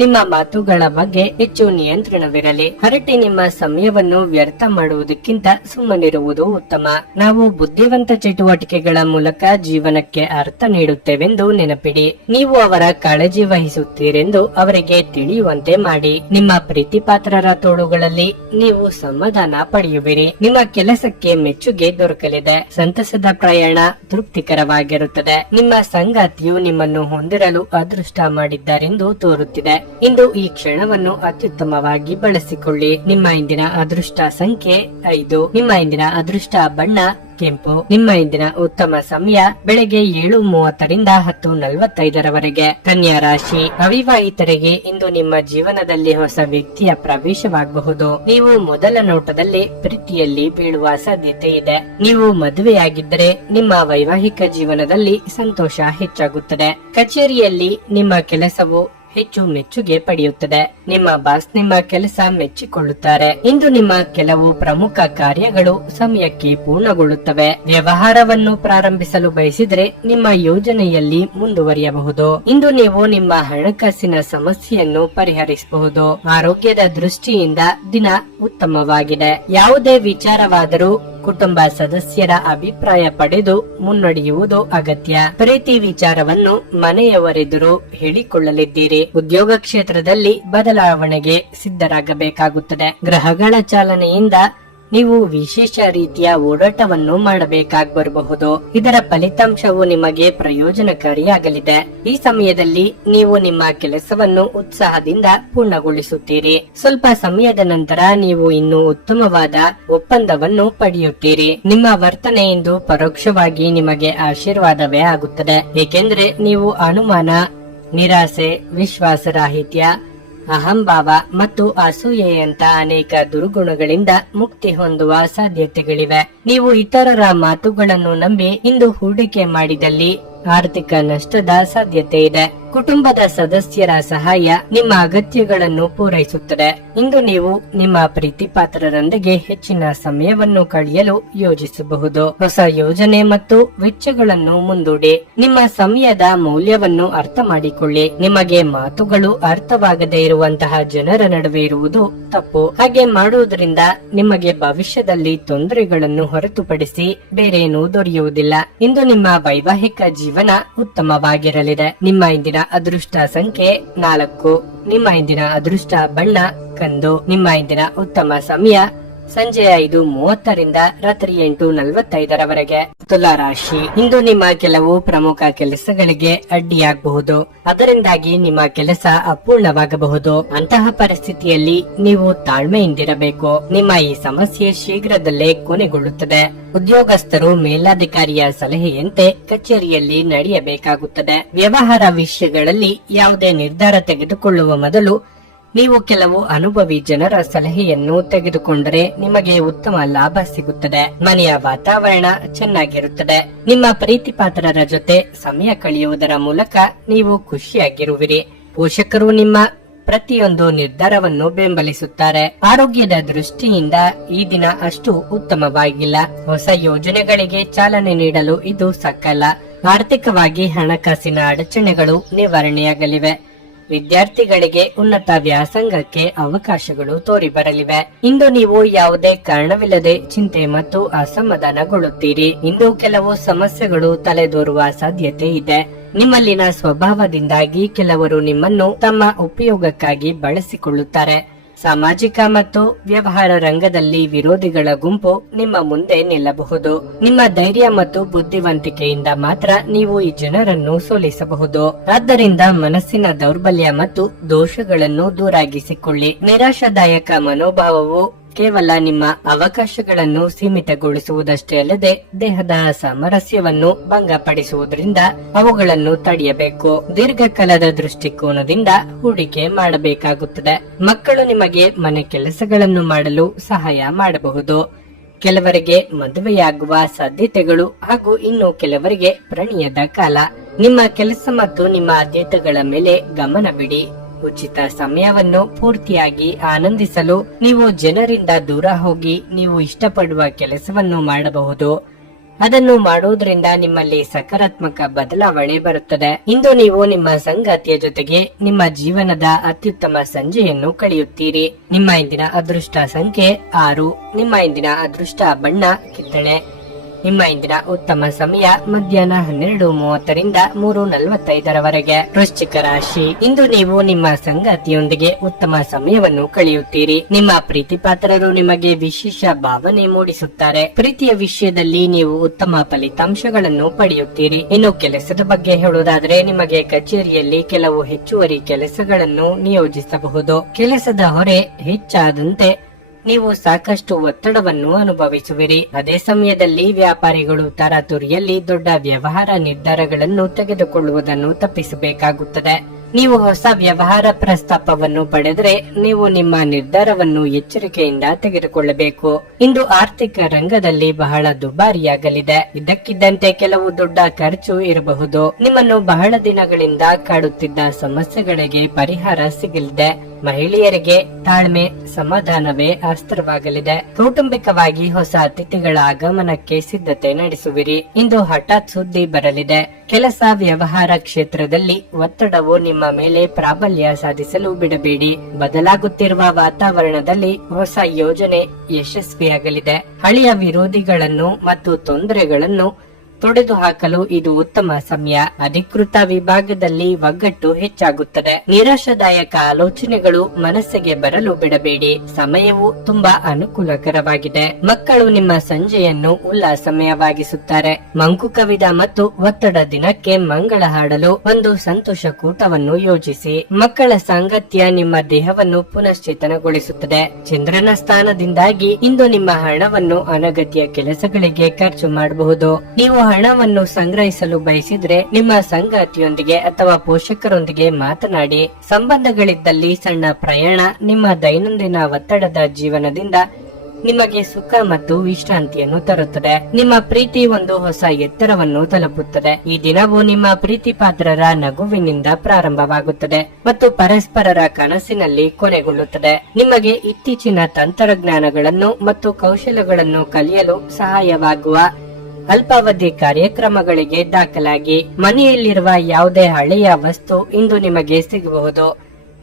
ನಿಮ್ಮ ಮಾತುಗಳ ಬಗ್ಗೆ ಹೆಚ್ಚು ನಿಯಂತ್ರಣವಿರಲಿ. ಹರಟೆ ನಿಮ್ಮ ಸಮಯವನ್ನು ವ್ಯರ್ಥ ಮಾಡುವುದಕ್ಕಿಂತ ಸುಮ್ಮನಿರುವುದು ಉತ್ತಮ. ನಾವು ಬುದ್ಧಿವಂತ ಚಟುವಟಿಕೆಗಳ ಮೂಲಕ ಜೀವನಕ್ಕೆ ಅರ್ಥ ನೀಡುತ್ತೇವೆಂದು ನೆನಪಿಡಿ. ನೀವು ಅವರ ಕಾಳಜಿ ವಹಿಸುತ್ತೀರೆಂದು ಅವರಿಗೆ ತಿಳಿಯುವಂತೆ ಮಾಡಿ. ನಿಮ್ಮ ಪ್ರೀತಿಪಾತ್ರರ ತೋಳುಗಳಲ್ಲಿ ನೀವು ಸಮಾಧಾನ ಪಡೆಯುವಿರಿ. ನಿಮ್ಮ ಕೆಲಸಕ್ಕೆ ಮೆಚ್ಚುಗೆ ದೊರಕಲಿದೆ. ಸಂತಸದ ಪ್ರಯಾಣ ತೃಪ್ತಿಕರವಾಗಿರುತ್ತದೆ. ನಿಮ್ಮ ಸಂಗಾತಿಯು ನಿಮ್ಮನ್ನು ಹೊಂದಿರಲು ಅದೃಷ್ಟ ಮಾಡಿದ್ದಾರೆಂದು ತೋರುತ್ತಿದೆ. ಇಂದು ಈ ಕ್ಷಣವನ್ನು ಅತ್ಯುತ್ತಮವಾಗಿ ಬಳಸಿಕೊಳ್ಳಿ. ನಿಮ್ಮ ಇಂದಿನ ಅದೃಷ್ಟ ಸಂಖ್ಯೆ 5. ನಿಮ್ಮ ಇಂದಿನ ಅದೃಷ್ಟ ಬಣ್ಣ ಕೆಂಪು. ನಿಮ್ಮ ಇಂದಿನ ಉತ್ತಮ ಸಮಯ ಬೆಳಗ್ಗೆ 7:30ರಿಂದ 10:45ರವರೆಗೆ. ಕನ್ಯಾ ರಾಶಿ. ಅವಿವಾಹಿತರಿಗೆ ಇಂದು ನಿಮ್ಮ ಜೀವನದಲ್ಲಿ ಹೊಸ ವ್ಯಕ್ತಿಯ ಪ್ರವೇಶವಾಗಬಹುದು. ನೀವು ಮೊದಲ ನೋಟದಲ್ಲಿ ಪ್ರೀತಿಯಲ್ಲಿ ಬೀಳುವ ಸಾಧ್ಯತೆ ಇದೆ. ನೀವು ಮದುವೆಯಾಗಿದ್ದರೆ ನಿಮ್ಮ ವೈವಾಹಿಕ ಜೀವನದಲ್ಲಿ ಸಂತೋಷ ಹೆಚ್ಚಾಗುತ್ತದೆ. ಕಚೇರಿಯಲ್ಲಿ ನಿಮ್ಮ ಕೆಲಸವು ಹೆಚ್ಚು ಮೆಚ್ಚುಗೆ ಪಡೆಯುತ್ತದೆ. ನಿಮ್ಮ ಬಾಸ್ ನಿಮ್ಮ ಕೆಲಸ ಮೆಚ್ಚಿಕೊಳ್ಳುತ್ತಾರೆ. ಇಂದು ನಿಮ್ಮ ಕೆಲವು ಪ್ರಮುಖ ಕಾರ್ಯಗಳು ಸಮಯಕ್ಕೆ ಪೂರ್ಣಗೊಳ್ಳುತ್ತವೆ. ವ್ಯವಹಾರವನ್ನು ಪ್ರಾರಂಭಿಸಲು ಬಯಸಿದರೆ ನಿಮ್ಮ ಯೋಜನೆಯಲ್ಲಿ ಮುಂದುವರಿಯಬಹುದು. ಇಂದು ನೀವು ನಿಮ್ಮ ಹಣಕಾಸಿನ ಸಮಸ್ಯೆಯನ್ನು ಪರಿಹರಿಸಬಹುದು. ಆರೋಗ್ಯದ ದೃಷ್ಟಿಯಿಂದ ದಿನ ಉತ್ತಮವಾಗಿದೆ. ಯಾವುದೇ ವಿಚಾರವಾದರೂ ಕುಟುಂಬ ಸದಸ್ಯರ ಅಭಿಪ್ರಾಯ ಪಡೆದು ಮುನ್ನಡೆಯುವುದು ಅಗತ್ಯ. ಪ್ರೀತಿ ವಿಚಾರವನ್ನು ಮನೆಯವರೆದುರು ಹೇಳಿಕೊಳ್ಳಲಿದ್ದೀರಿ. ಉದ್ಯೋಗ ಕ್ಷೇತ್ರದಲ್ಲಿ ಬದಲಾವಣೆಗೆ ಸಿದ್ಧರಾಗಬೇಕಾಗುತ್ತದೆ. ಗ್ರಹಗಳ ಚಾಲನೆಯಿಂದ ನೀವು ವಿಶೇಷ ರೀತಿಯ ಓಡಾಟವನ್ನು ಮಾಡಬೇಕಾಗಿ ಬರಬಹುದು. ಇದರ ಫಲಿತಾಂಶವು ನಿಮಗೆ ಪ್ರಯೋಜನಕಾರಿಯಾಗಲಿದೆ. ಈ ಸಮಯದಲ್ಲಿ ನೀವು ನಿಮ್ಮ ಕೆಲಸವನ್ನು ಉತ್ಸಾಹದಿಂದ ಪೂರ್ಣಗೊಳಿಸುತ್ತೀರಿ. ಸ್ವಲ್ಪ ಸಮಯದ ನಂತರ ನೀವು ಇನ್ನೂ ಉತ್ತಮವಾದ ಒಪ್ಪಂದವನ್ನು ಪಡೆಯುತ್ತೀರಿ. ನಿಮ್ಮ ವರ್ತನೆ ಇಂದು ಪರೋಕ್ಷವಾಗಿ ನಿಮಗೆ ಆಶೀರ್ವಾದವೇ ಆಗುತ್ತದೆ, ಏಕೆಂದರೆ ನೀವು ಅನುಮಾನ, ನಿರಾಸೆ, ವಿಶ್ವಾಸರಾಹಿತ್ಯ, ಅಹಂಭಾವ ಮತ್ತು ಅಸೂಯೆಯಂತ ಅನೇಕ ದುರ್ಗುಣಗಳಿಂದ ಮುಕ್ತಿ ಹೊಂದುವ ಸಾಧ್ಯತೆಗಳಿವೆ. ನೀವು ಇತರರ ಮಾತುಗಳನ್ನು ನಂಬಿ ಇಂದು ಹೂಡಿಕೆ ಮಾಡಿದಲ್ಲಿ ಆರ್ಥಿಕ ನಷ್ಟದ ಸಾಧ್ಯತೆ ಇದೆ. ಕುಟುಂಬದ ಸದಸ್ಯರ ಸಹಾಯ ನಿಮ್ಮ ಅಗತ್ಯಗಳನ್ನು ಪೂರೈಸುತ್ತದೆ. ಇಂದು ನೀವು ನಿಮ್ಮ ಪ್ರೀತಿಪಾತ್ರರೊಂದಿಗೆ ಹೆಚ್ಚಿನ ಸಮಯವನ್ನು ಕಳೆಯಲು ಯೋಜಿಸಬಹುದು. ಹೊಸ ಯೋಜನೆ ಮತ್ತು ವೆಚ್ಚಗಳನ್ನು ಮುಂದೂಡಿ. ನಿಮ್ಮ ಸಮಯದ ಮೌಲ್ಯವನ್ನು ಅರ್ಥ ಮಾಡಿಕೊಳ್ಳಿ. ನಿಮಗೆ ಮಾತುಗಳು ಅರ್ಥವಾಗದೇ ಇರುವಂತಹ ಜನರ ನಡುವೆ ಇರುವುದು ತಪ್ಪು. ಹಾಗೆ ಮಾಡುವುದರಿಂದ ನಿಮಗೆ ಭವಿಷ್ಯದಲ್ಲಿ ತೊಂದರೆಗಳನ್ನು ಹೊರತುಪಡಿಸಿ ಬೇರೇನೂ ದೊರೆಯುವುದಿಲ್ಲ. ಇಂದು ನಿಮ್ಮ ವೈವಾಹಿಕ ಜೀವನ ಉತ್ತಮವಾಗಿರಲಿದೆ. ನಿಮ್ಮ ಇಂದಿನ ಅದೃಷ್ಟ ಸಂಖ್ಯೆ 4. ನಿಮ್ಮ ಇಂದಿನ ಅದೃಷ್ಟ ಬಣ್ಣ ಕಂದು. ನಿಮ್ಮ ಇಂದಿನ ಉತ್ತಮ ಸಮಯ ಸಂಜೆ 5:30ರಿಂದ ರಾತ್ರಿ 8:45ರವರೆಗೆ. ತುಲಾ ರಾಶಿ. ಇಂದು ನಿಮ್ಮ ಕೆಲವು ಪ್ರಮುಖ ಕೆಲಸಗಳಿಗೆ ಅಡ್ಡಿಯಾಗಬಹುದು. ಅದರಿಂದಾಗಿ ನಿಮ್ಮ ಕೆಲಸ ಅಪೂರ್ಣವಾಗಬಹುದು. ಅಂತಹ ಪರಿಸ್ಥಿತಿಯಲ್ಲಿ ನೀವು ತಾಳ್ಮೆಯಿಂದಿರಬೇಕು. ನಿಮ್ಮ ಈ ಸಮಸ್ಯೆ ಶೀಘ್ರದಲ್ಲೇ ಕೊನೆಗೊಳ್ಳುತ್ತದೆ. ಉದ್ಯೋಗಸ್ಥರು ಮೇಲಾಧಿಕಾರಿಯ ಸಲಹೆಯಂತೆ ಕಚೇರಿಯಲ್ಲಿ ನಡೆಯಬೇಕಾಗುತ್ತದೆ. ವ್ಯವಹಾರ ವಿಷಯಗಳಲ್ಲಿ ಯಾವುದೇ ನಿರ್ಧಾರ ತೆಗೆದುಕೊಳ್ಳುವ ಮೊದಲು ನೀವು ಕೆಲವು ಅನುಭವಿ ಜನರ ಸಲಹೆಯನ್ನು ತೆಗೆದುಕೊಂಡರೆ ನಿಮಗೆ ಉತ್ತಮ ಲಾಭ ಸಿಗುತ್ತದೆ. ಮನೆಯ ವಾತಾವರಣ ಚೆನ್ನಾಗಿರುತ್ತದೆ. ನಿಮ್ಮ ಪ್ರೀತಿಪಾತ್ರರ ಜೊತೆ ಸಮಯ ಕಳೆಯುವುದರ ಮೂಲಕ ನೀವು ಖುಷಿಯಾಗಿರುವಿರಿ. ಪೋಷಕರು ನಿಮ್ಮ ಪ್ರತಿಯೊಂದು ನಿರ್ಧಾರವನ್ನು ಬೆಂಬಲಿಸುತ್ತಾರೆ. ಆರೋಗ್ಯದ ದೃಷ್ಟಿಯಿಂದ ಈ ದಿನ ಅಷ್ಟು ಉತ್ತಮವಾಗಿಲ್ಲ. ಹೊಸ ಯೋಜನೆಗಳಿಗೆ ಚಾಲನೆ ನೀಡಲು ಇದು ಸಕಾಲ. ಆರ್ಥಿಕವಾಗಿ ಹಣಕಾಸಿನ ಅಡಚಣೆಗಳು ನಿವಾರಣೆಯಾಗಲಿವೆ. ವಿದ್ಯಾರ್ಥಿಗಳಿಗೆ ಉನ್ನತ ವ್ಯಾಸಂಗಕ್ಕೆ ಅವಕಾಶಗಳು ತೋರಿಬರಲಿವೆ. ಇಂದು ನೀವು ಯಾವುದೇ ಕಾರಣವಿಲ್ಲದೆ ಚಿಂತೆ ಮತ್ತು ಅಸಮಾಧಾನಗೊಳ್ಳುತ್ತೀರಿ. ಇಂದು ಕೆಲವು ಸಮಸ್ಯೆಗಳು ತಲೆದೋರುವ ಸಾಧ್ಯತೆ ಇದೆ. ನಿಮ್ಮಲ್ಲಿನ ಸ್ವಭಾವದಿಂದಾಗಿ ಕೆಲವರು ನಿಮ್ಮನ್ನು ತಮ್ಮ ಉಪಯೋಗಕ್ಕಾಗಿ ಬಳಸಿಕೊಳ್ಳುತ್ತಾರೆ. ಸಾಮಾಜಿಕ ಮತ್ತು ವ್ಯವಹಾರ ರಂಗದಲ್ಲಿ ವಿರೋಧಿಗಳ ಗುಂಪು ನಿಮ್ಮ ಮುಂದೆ ನಿಲ್ಲಬಹುದು. ನಿಮ್ಮ ಧೈರ್ಯ ಮತ್ತು ಬುದ್ಧಿವಂತಿಕೆಯಿಂದ ಮಾತ್ರ ನೀವು ಈ ಜನರನ್ನು ಸೋಲಿಸಬಹುದು. ಆದ್ದರಿಂದ ಮನಸ್ಸಿನ ದೌರ್ಬಲ್ಯ ಮತ್ತು ದೋಷಗಳನ್ನು ದೂರಾಗಿಸಿಕೊಳ್ಳಿ. ನಿರಾಶಾದಾಯಕ ಮನೋಭಾವವು ಕೇವಲ ನಿಮ್ಮ ಅವಕಾಶಗಳನ್ನು ಸೀಮಿತಗೊಳಿಸುವುದಷ್ಟೇ ಅಲ್ಲದೆ ದೇಹದ ಸಾಮರಸ್ಯವನ್ನು ಭಂಗಪಡಿಸುವುದರಿಂದ ಅವುಗಳನ್ನು ತಡೆಯಬೇಕು. ದೀರ್ಘಕಾಲದ ದೃಷ್ಟಿಕೋನದಿಂದ ಹೂಡಿಕೆ ಮಾಡಬೇಕಾಗುತ್ತದೆ. ಮಕ್ಕಳು ನಿಮಗೆ ಮನೆ ಕೆಲಸಗಳನ್ನು ಮಾಡಲು ಸಹಾಯ ಮಾಡಬಹುದು. ಕೆಲವರಿಗೆ ಮದುವೆಯಾಗುವ ಸಾಧ್ಯತೆಗಳು ಹಾಗೂ ಇನ್ನು ಕೆಲವರಿಗೆ ಪ್ರಣಯದ ಕಾಲ. ನಿಮ್ಮ ಕೆಲಸ ಮತ್ತು ನಿಮ್ಮ ಆದ್ಯತೆಗಳ ಮೇಲೆ ಗಮನ ಬಿಡಿ. ಉಚಿತ ಸಮಯವನ್ನು ಪೂರ್ತಿಯಾಗಿ ಆನಂದಿಸಲು ನೀವು ಜನರಿಂದ ದೂರ ಹೋಗಿ ನೀವು ಇಷ್ಟಪಡುವ ಕೆಲಸವನ್ನು ಮಾಡಬಹುದು. ಅದನ್ನು ಮಾಡುವುದರಿಂದ ನಿಮ್ಮಲ್ಲಿ ಸಕಾರಾತ್ಮಕ ಬದಲಾವಣೆ ಬರುತ್ತದೆ. ಇಂದು ನೀವು ನಿಮ್ಮ ಸಂಗಾತಿಯ ಜೊತೆಗೆ ನಿಮ್ಮ ಜೀವನದ ಅತ್ಯುತ್ತಮ ಸಂಜೆಯನ್ನು ಕಳೆಯುತ್ತೀರಿ. ನಿಮ್ಮ ಇಂದಿನ ಅದೃಷ್ಟ ಸಂಖ್ಯೆ 6. ನಿಮ್ಮ ಇಂದಿನ ಅದೃಷ್ಟ ಬಣ್ಣ ಕಿತ್ತಳೆ. ನಿಮ್ಮ ಇಂದಿನ ಉತ್ತಮ ಸಮಯ ಮಧ್ಯಾಹ್ನ 12:30ರಿಂದ 3:45ರವರೆಗೆ. ವೃಶ್ಚಿಕ ರಾಶಿ. ಇಂದು ನೀವು ನಿಮ್ಮ ಸಂಗಾತಿಯೊಂದಿಗೆ ಉತ್ತಮ ಸಮಯವನ್ನು ಕಳೆಯುತ್ತೀರಿ. ನಿಮ್ಮ ಪ್ರೀತಿ ಪಾತ್ರರು ನಿಮಗೆ ವಿಶೇಷ ಭಾವನೆ ಮೂಡಿಸುತ್ತಾರೆ. ಪ್ರೀತಿಯ ವಿಷಯದಲ್ಲಿ ನೀವು ಉತ್ತಮ ಫಲಿತಾಂಶಗಳನ್ನು ಪಡೆಯುತ್ತೀರಿ. ಇನ್ನು ಕೆಲಸದ ಬಗ್ಗೆ ಹೇಳುವುದಾದರೆ ನಿಮಗೆ ಕಚೇರಿಯಲ್ಲಿ ಕೆಲವು ಹೆಚ್ಚುವರಿ ಕೆಲಸಗಳನ್ನು ನಿಯೋಜಿಸಬಹುದು. ಕೆಲಸದ ಹೊರೆ ಹೆಚ್ಚಾದಂತೆ ನೀವು ಸಾಕಷ್ಟು ಒತ್ತಡವನ್ನು ಅನುಭವಿಸುವಿರಿ. ಅದೇ ಸಮಯದಲ್ಲಿ ವ್ಯಾಪಾರಿಗಳು ತರಾತುರಿಯಲ್ಲಿ ದೊಡ್ಡ ವ್ಯವಹಾರ ನಿರ್ಧಾರಗಳನ್ನು ತೆಗೆದುಕೊಳ್ಳುವುದನ್ನು ತಪ್ಪಿಸಬೇಕಾಗುತ್ತದೆ. ನೀವು ಹೊಸ ವ್ಯವಹಾರ ಪ್ರಸ್ತಾಪವನ್ನು ಪಡೆದರೆ ನೀವು ನಿಮ್ಮ ನಿರ್ಧಾರವನ್ನು ಎಚ್ಚರಿಕೆಯಿಂದ ತೆಗೆದುಕೊಳ್ಳಬೇಕು. ಇಂದು ಆರ್ಥಿಕ ರಂಗದಲ್ಲಿ ಬಹಳ ದುಬಾರಿಯಾಗಲಿದೆ. ಇದ್ದಕ್ಕಿದ್ದಂತೆ ಕೆಲವು ದೊಡ್ಡ ಖರ್ಚು ಇರಬಹುದು. ನಿಮ್ಮನ್ನು ಬಹಳ ದಿನಗಳಿಂದ ಕಾಡುತ್ತಿದ್ದ ಸಮಸ್ಯೆಗಳಿಗೆ ಪರಿಹಾರ ಸಿಗಲಿದೆ. ಮಹಿಳೆಯರಿಗೆ ತಾಳ್ಮೆ ಸಮಾಧಾನವೇ ಅಸ್ತ್ರವಾಗಲಿದೆ. ಕೌಟುಂಬಿಕವಾಗಿ ಹೊಸ ಅತಿಥಿಗಳ ಆಗಮನಕ್ಕೆ ಸಿದ್ಧತೆ ನಡೆಸುವಿರಿ. ಇಂದು ಹಠಾತ್ ಸುದ್ದಿ ಬರಲಿದೆ. ಕೆಲಸ ವ್ಯವಹಾರ ಕ್ಷೇತ್ರದಲ್ಲಿ ಒತ್ತಡವು ನಿಮ್ಮ ಮೇಲೆ ಪ್ರಾಬಲ್ಯ ಸಾಧಿಸಲು ಬಿಡಬೇಡಿ. ಬದಲಾಗುತ್ತಿರುವ ವಾತಾವರಣದಲ್ಲಿ ಹೊಸ ಯೋಜನೆ ಯಶಸ್ವಿಯಾಗಲಿದೆ. ಹಳೆಯ ವಿರೋಧಿಗಳನ್ನು ಮತ್ತು ತೊಂದರೆಗಳನ್ನು ತೊಡೆದುಹಾಕಲು ಇದು ಉತ್ತಮ ಸಮಯ. ಅಧಿಕೃತ ವಿಭಾಗದಲ್ಲಿ ಒಗ್ಗಟ್ಟು ಹೆಚ್ಚಾಗುತ್ತದೆ. ನಿರಾಶಾದಾಯಕ ಆಲೋಚನೆಗಳು ಮನಸ್ಸಿಗೆ ಬರಲು ಬಿಡಬೇಡಿ. ಸಮಯವು ತುಂಬಾ ಅನುಕೂಲಕರವಾಗಿದೆ. ಮಕ್ಕಳು ನಿಮ್ಮ ಸಂಜೆಯನ್ನು ಉಲ್ಲಾಸಮಯವಾಗಿಸುತ್ತಾರೆ. ಮಂಕು ಕವಿದ ಮತ್ತು ಒತ್ತಡ ದಿನಕ್ಕೆ ಮಂಗಳ ಹಾಡಲು ಒಂದು ಸಂತೋಷ ಕೂಟವನ್ನು ಯೋಜಿಸಿ. ಮಕ್ಕಳ ಸಾಂಗತ್ಯ ನಿಮ್ಮ ದೇಹವನ್ನು ಪುನಶ್ಚೇತನಗೊಳಿಸುತ್ತದೆ. ಚಂದ್ರನ ಸ್ಥಾನದಿಂದಾಗಿ ಇಂದು ನಿಮ್ಮ ಹಣವನ್ನು ಅನಗತ್ಯ ಕೆಲಸಗಳಿಗೆ ಖರ್ಚು ಮಾಡಬಹುದು. ನೀವು ಹಣವನ್ನು ಸಂಗ್ರಹಿಸಲು ಬಯಸಿದ್ರೆ ನಿಮ್ಮ ಸಂಗಾತಿಯೊಂದಿಗೆ ಅಥವಾ ಪೋಷಕರೊಂದಿಗೆ ಮಾತನಾಡಿ. ಸಂಬಂಧಗಳಿದ್ದಲ್ಲಿ ಸಣ್ಣ ಪ್ರಯಾಣ ನಿಮ್ಮ ದೈನಂದಿನ ಒತ್ತಡದ ಜೀವನದಿಂದ ನಿಮಗೆ ಸುಖ ಮತ್ತು ವಿಶ್ರಾಂತಿಯನ್ನು ತರುತ್ತದೆ. ನಿಮ್ಮ ಪ್ರೀತಿ ಒಂದು ಹೊಸ ಎತ್ತರವನ್ನು ತಲುಪುತ್ತದೆ. ಈ ದಿನವು ನಿಮ್ಮ ಪ್ರೀತಿ ಪಾತ್ರರ ನಗುವಿನಿಂದ ಪ್ರಾರಂಭವಾಗುತ್ತದೆ ಮತ್ತು ಪರಸ್ಪರರ ಕನಸಿನಲ್ಲಿ ಕೊನೆಗೊಳ್ಳುತ್ತದೆ. ನಿಮಗೆ ಇತ್ತೀಚಿನ ತಂತ್ರಜ್ಞಾನಗಳನ್ನು ಮತ್ತು ಕೌಶಲ್ಯಗಳನ್ನು ಕಲಿಯಲು ಸಹಾಯವಾಗುವ ಅಲ್ಪಾವಧಿ ಕಾರ್ಯಕ್ರಮಗಳಿಗೆ ದಾಖಲಾಗಿ. ಮನೆಯಲ್ಲಿರುವ ಯಾವುದೇ ಹಳೆಯ ವಸ್ತು ಇಂದು ನಿಮಗೆ ಸಿಗಬಹುದು.